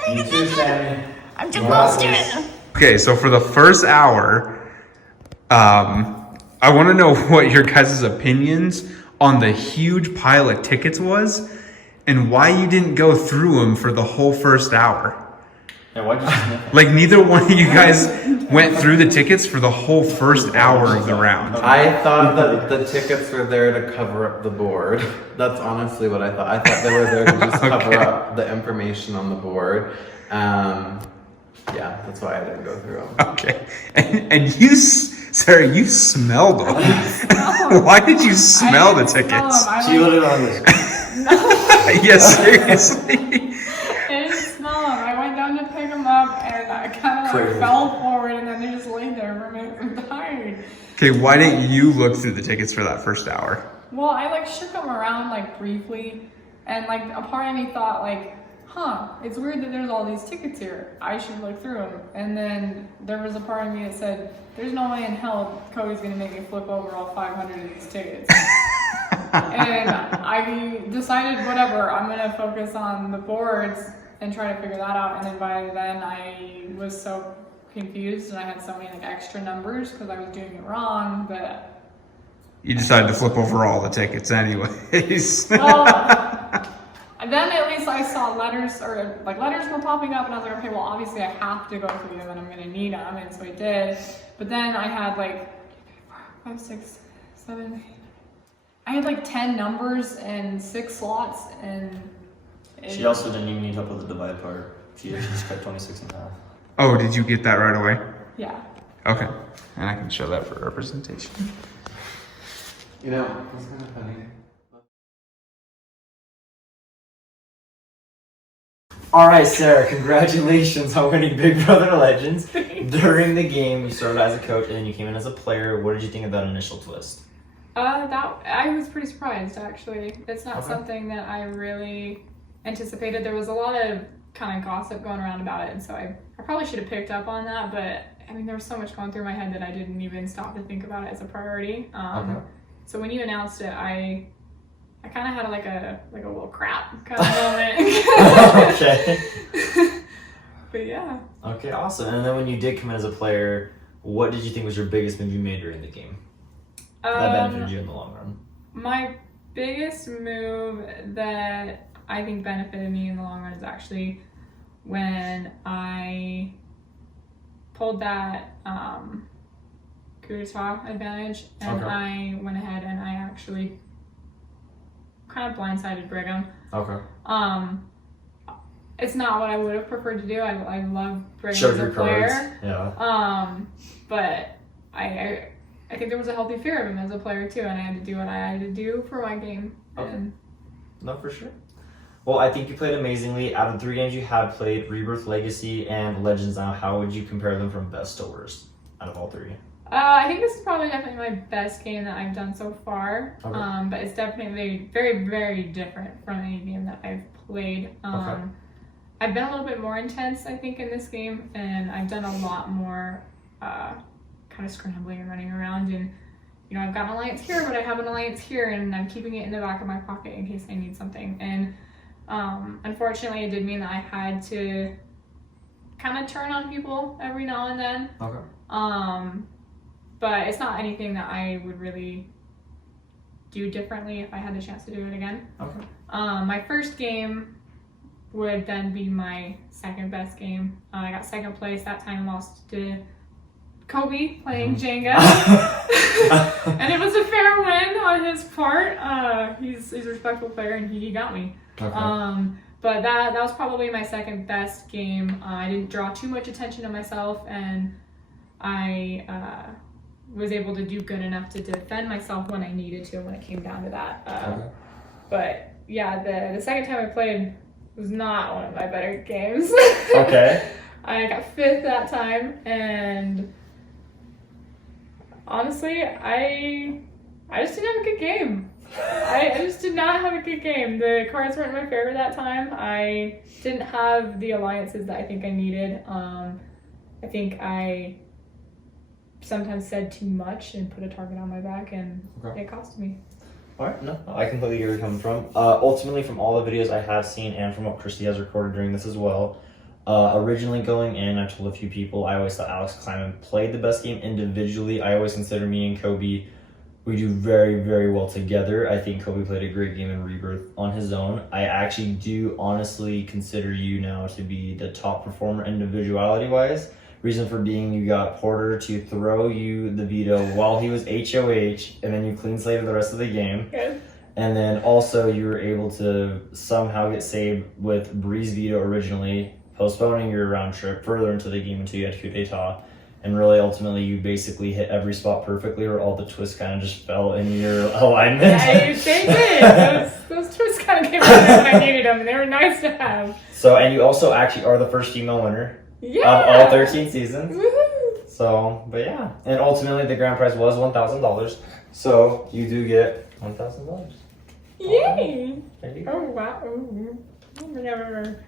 You too, Sammy. I'm too close to it. Okay, so for the first hour, I want to know what your guys' opinions on the huge pile of tickets was and why you didn't go through them for the whole first hour. Yeah, why'd you sniff? Like, neither one of you guys went through the tickets for the whole first hour of the round. I thought that the tickets were there to cover up the board. That's honestly what I thought. I thought they were there to just cover up the information on the board. Yeah, that's why I didn't go through them. Okay. And you, Sarah, you smelled them. Why did you smell the tickets? She lit it on this. Yes, seriously. down, and I kind of like fell forward, and then I just laid there for a minute. I'm tired. Okay, why didn't you look through the tickets for that first hour? Well, I like shook them around like briefly, and like a part of me thought like, it's weird that there's all these tickets here. I should look through them. And then there was a part of me that said, there's no way in hell Cody's gonna make me flip over all 500 of these tickets. And I decided, whatever, I'm gonna focus on the boards and try to figure that out. And then by then I was so confused and I had so many like extra numbers because I was doing it wrong, but You decided to flip over all the tickets anyways. well, and then at least I saw letters, or like letters were popping up, and I was like, okay, well obviously I have to go through them and I'm gonna need them, and so I did. But then I had like 5, 6, 7, I had like 10 numbers and 6 slots, and She also didn't even need help with the divide part. She just kept 26 and a half. Oh, did you get that right away? Yeah. Okay, and I can show that for representation. You know, it's kind of funny. All right, Sarah, congratulations on winning Big Brother Legends. During the game, you started as a coach and then you came in as a player. What did you think of that initial twist? That I was pretty surprised actually. It's not Okay. something that I really anticipated. There was a lot of kind of gossip going around about it, and so I probably should have picked up on that, but I mean there was so much going through my head that I didn't even stop to think about it as a priority. Okay. So when you announced it, I kind of had like a little crap kind of moment. Okay. But yeah. Okay, awesome. And then when you did come in as a player, what did you think was your biggest move you made during the game that benefited you in the long run? My biggest move that I think benefited me in the long run is actually when I pulled that coup d'etat advantage, and Okay. I went ahead and I actually kind of blindsided Brigham. Okay. It's not what I would have preferred to do. I love Brigham Showed as a your cards, player. yeah. But I think there was a healthy fear of him as a player too, and I had to do what I had to do for my game. Okay. And No, for sure. Well, I think you played amazingly. Out of the 3 games you have played, Rebirth, Legacy, and Legends Now, how would you compare them from best to worst out of all 3? I think this is probably definitely my best game that I've done so far. Okay. But it's definitely very, very different from any game that I've played. Okay. I've been a little bit more intense, I think, in this game, and I've done a lot more kind of scrambling and running around. And you know, I've got an alliance here, but I have an alliance here, and I'm keeping it in the back of my pocket in case I need something. And unfortunately, it did mean that I had to kind of turn on people every now and then. Okay. But it's not anything that I would really do differently if I had the chance to do it again. Okay. My first game would then be my second best game. I got second place that time, lost to Kobe playing Jenga. And it was a fair win on his part. He's a respectful player and he got me. Okay. But that was probably my second best game. I didn't draw too much attention to myself, and I was able to do good enough to defend myself when I needed to when it came down to that. Okay. But yeah, the second time I played was not one of my better games. Okay. I got 5th that time, and honestly, I just didn't have a good game. I just did not have a good game. The cards weren't in my favor that time. I didn't have the alliances that I think I needed. I think I sometimes said too much and put a target on my back, and it cost me. Alright, no, I completely get where you're coming from. Ultimately, from all the videos I have seen and from what Christy has recorded during this as well, originally going in, I told a few people, I always thought Alex Kleiman played the best game individually. I always consider me and Kobe, we do very, very well together. I think Kobe played a great game in Rebirth on his own. I actually do honestly consider you now to be the top performer individuality-wise. Reason for being, you got Porter to throw you the veto while he was HOH, and then you clean slated the rest of the game. Good. And then also you were able to somehow get saved with Bree's veto originally, postponing your round trip further into the game until you had coup d'etat. And really, ultimately, you basically hit every spot perfectly, or all the twists kind of just fell in your alignment. Yeah, they did. Those twists kind of came out when I needed them, and they were nice to have. So, and you also actually are the first female winner of all 13 seasons. Woohoo! So, but yeah, and ultimately the grand prize was $1,000. So you do get $1,000. Yay! There you Oh wow! Oh, I've never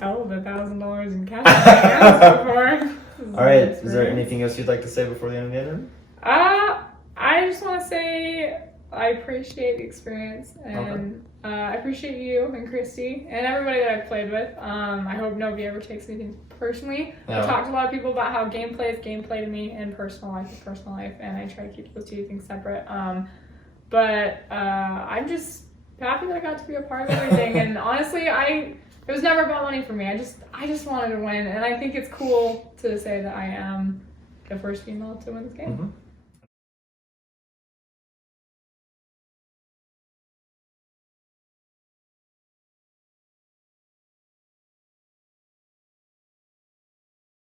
held $1,000 in cash before. All right. Is there anything else you'd like to say before the end of the interview? I just want to say I appreciate the experience and I appreciate you and Christy and everybody that I've played with. I hope nobody ever takes anything personally. Yeah. I've talked to a lot of people about how gameplay is gameplay to me and personal life is personal life, and I try to keep those two things separate. But I'm just happy that I got to be a part of everything. And honestly, it was never about money for me. I just wanted to win, and I think it's cool to say that I am the first female to win this game. Mm-hmm.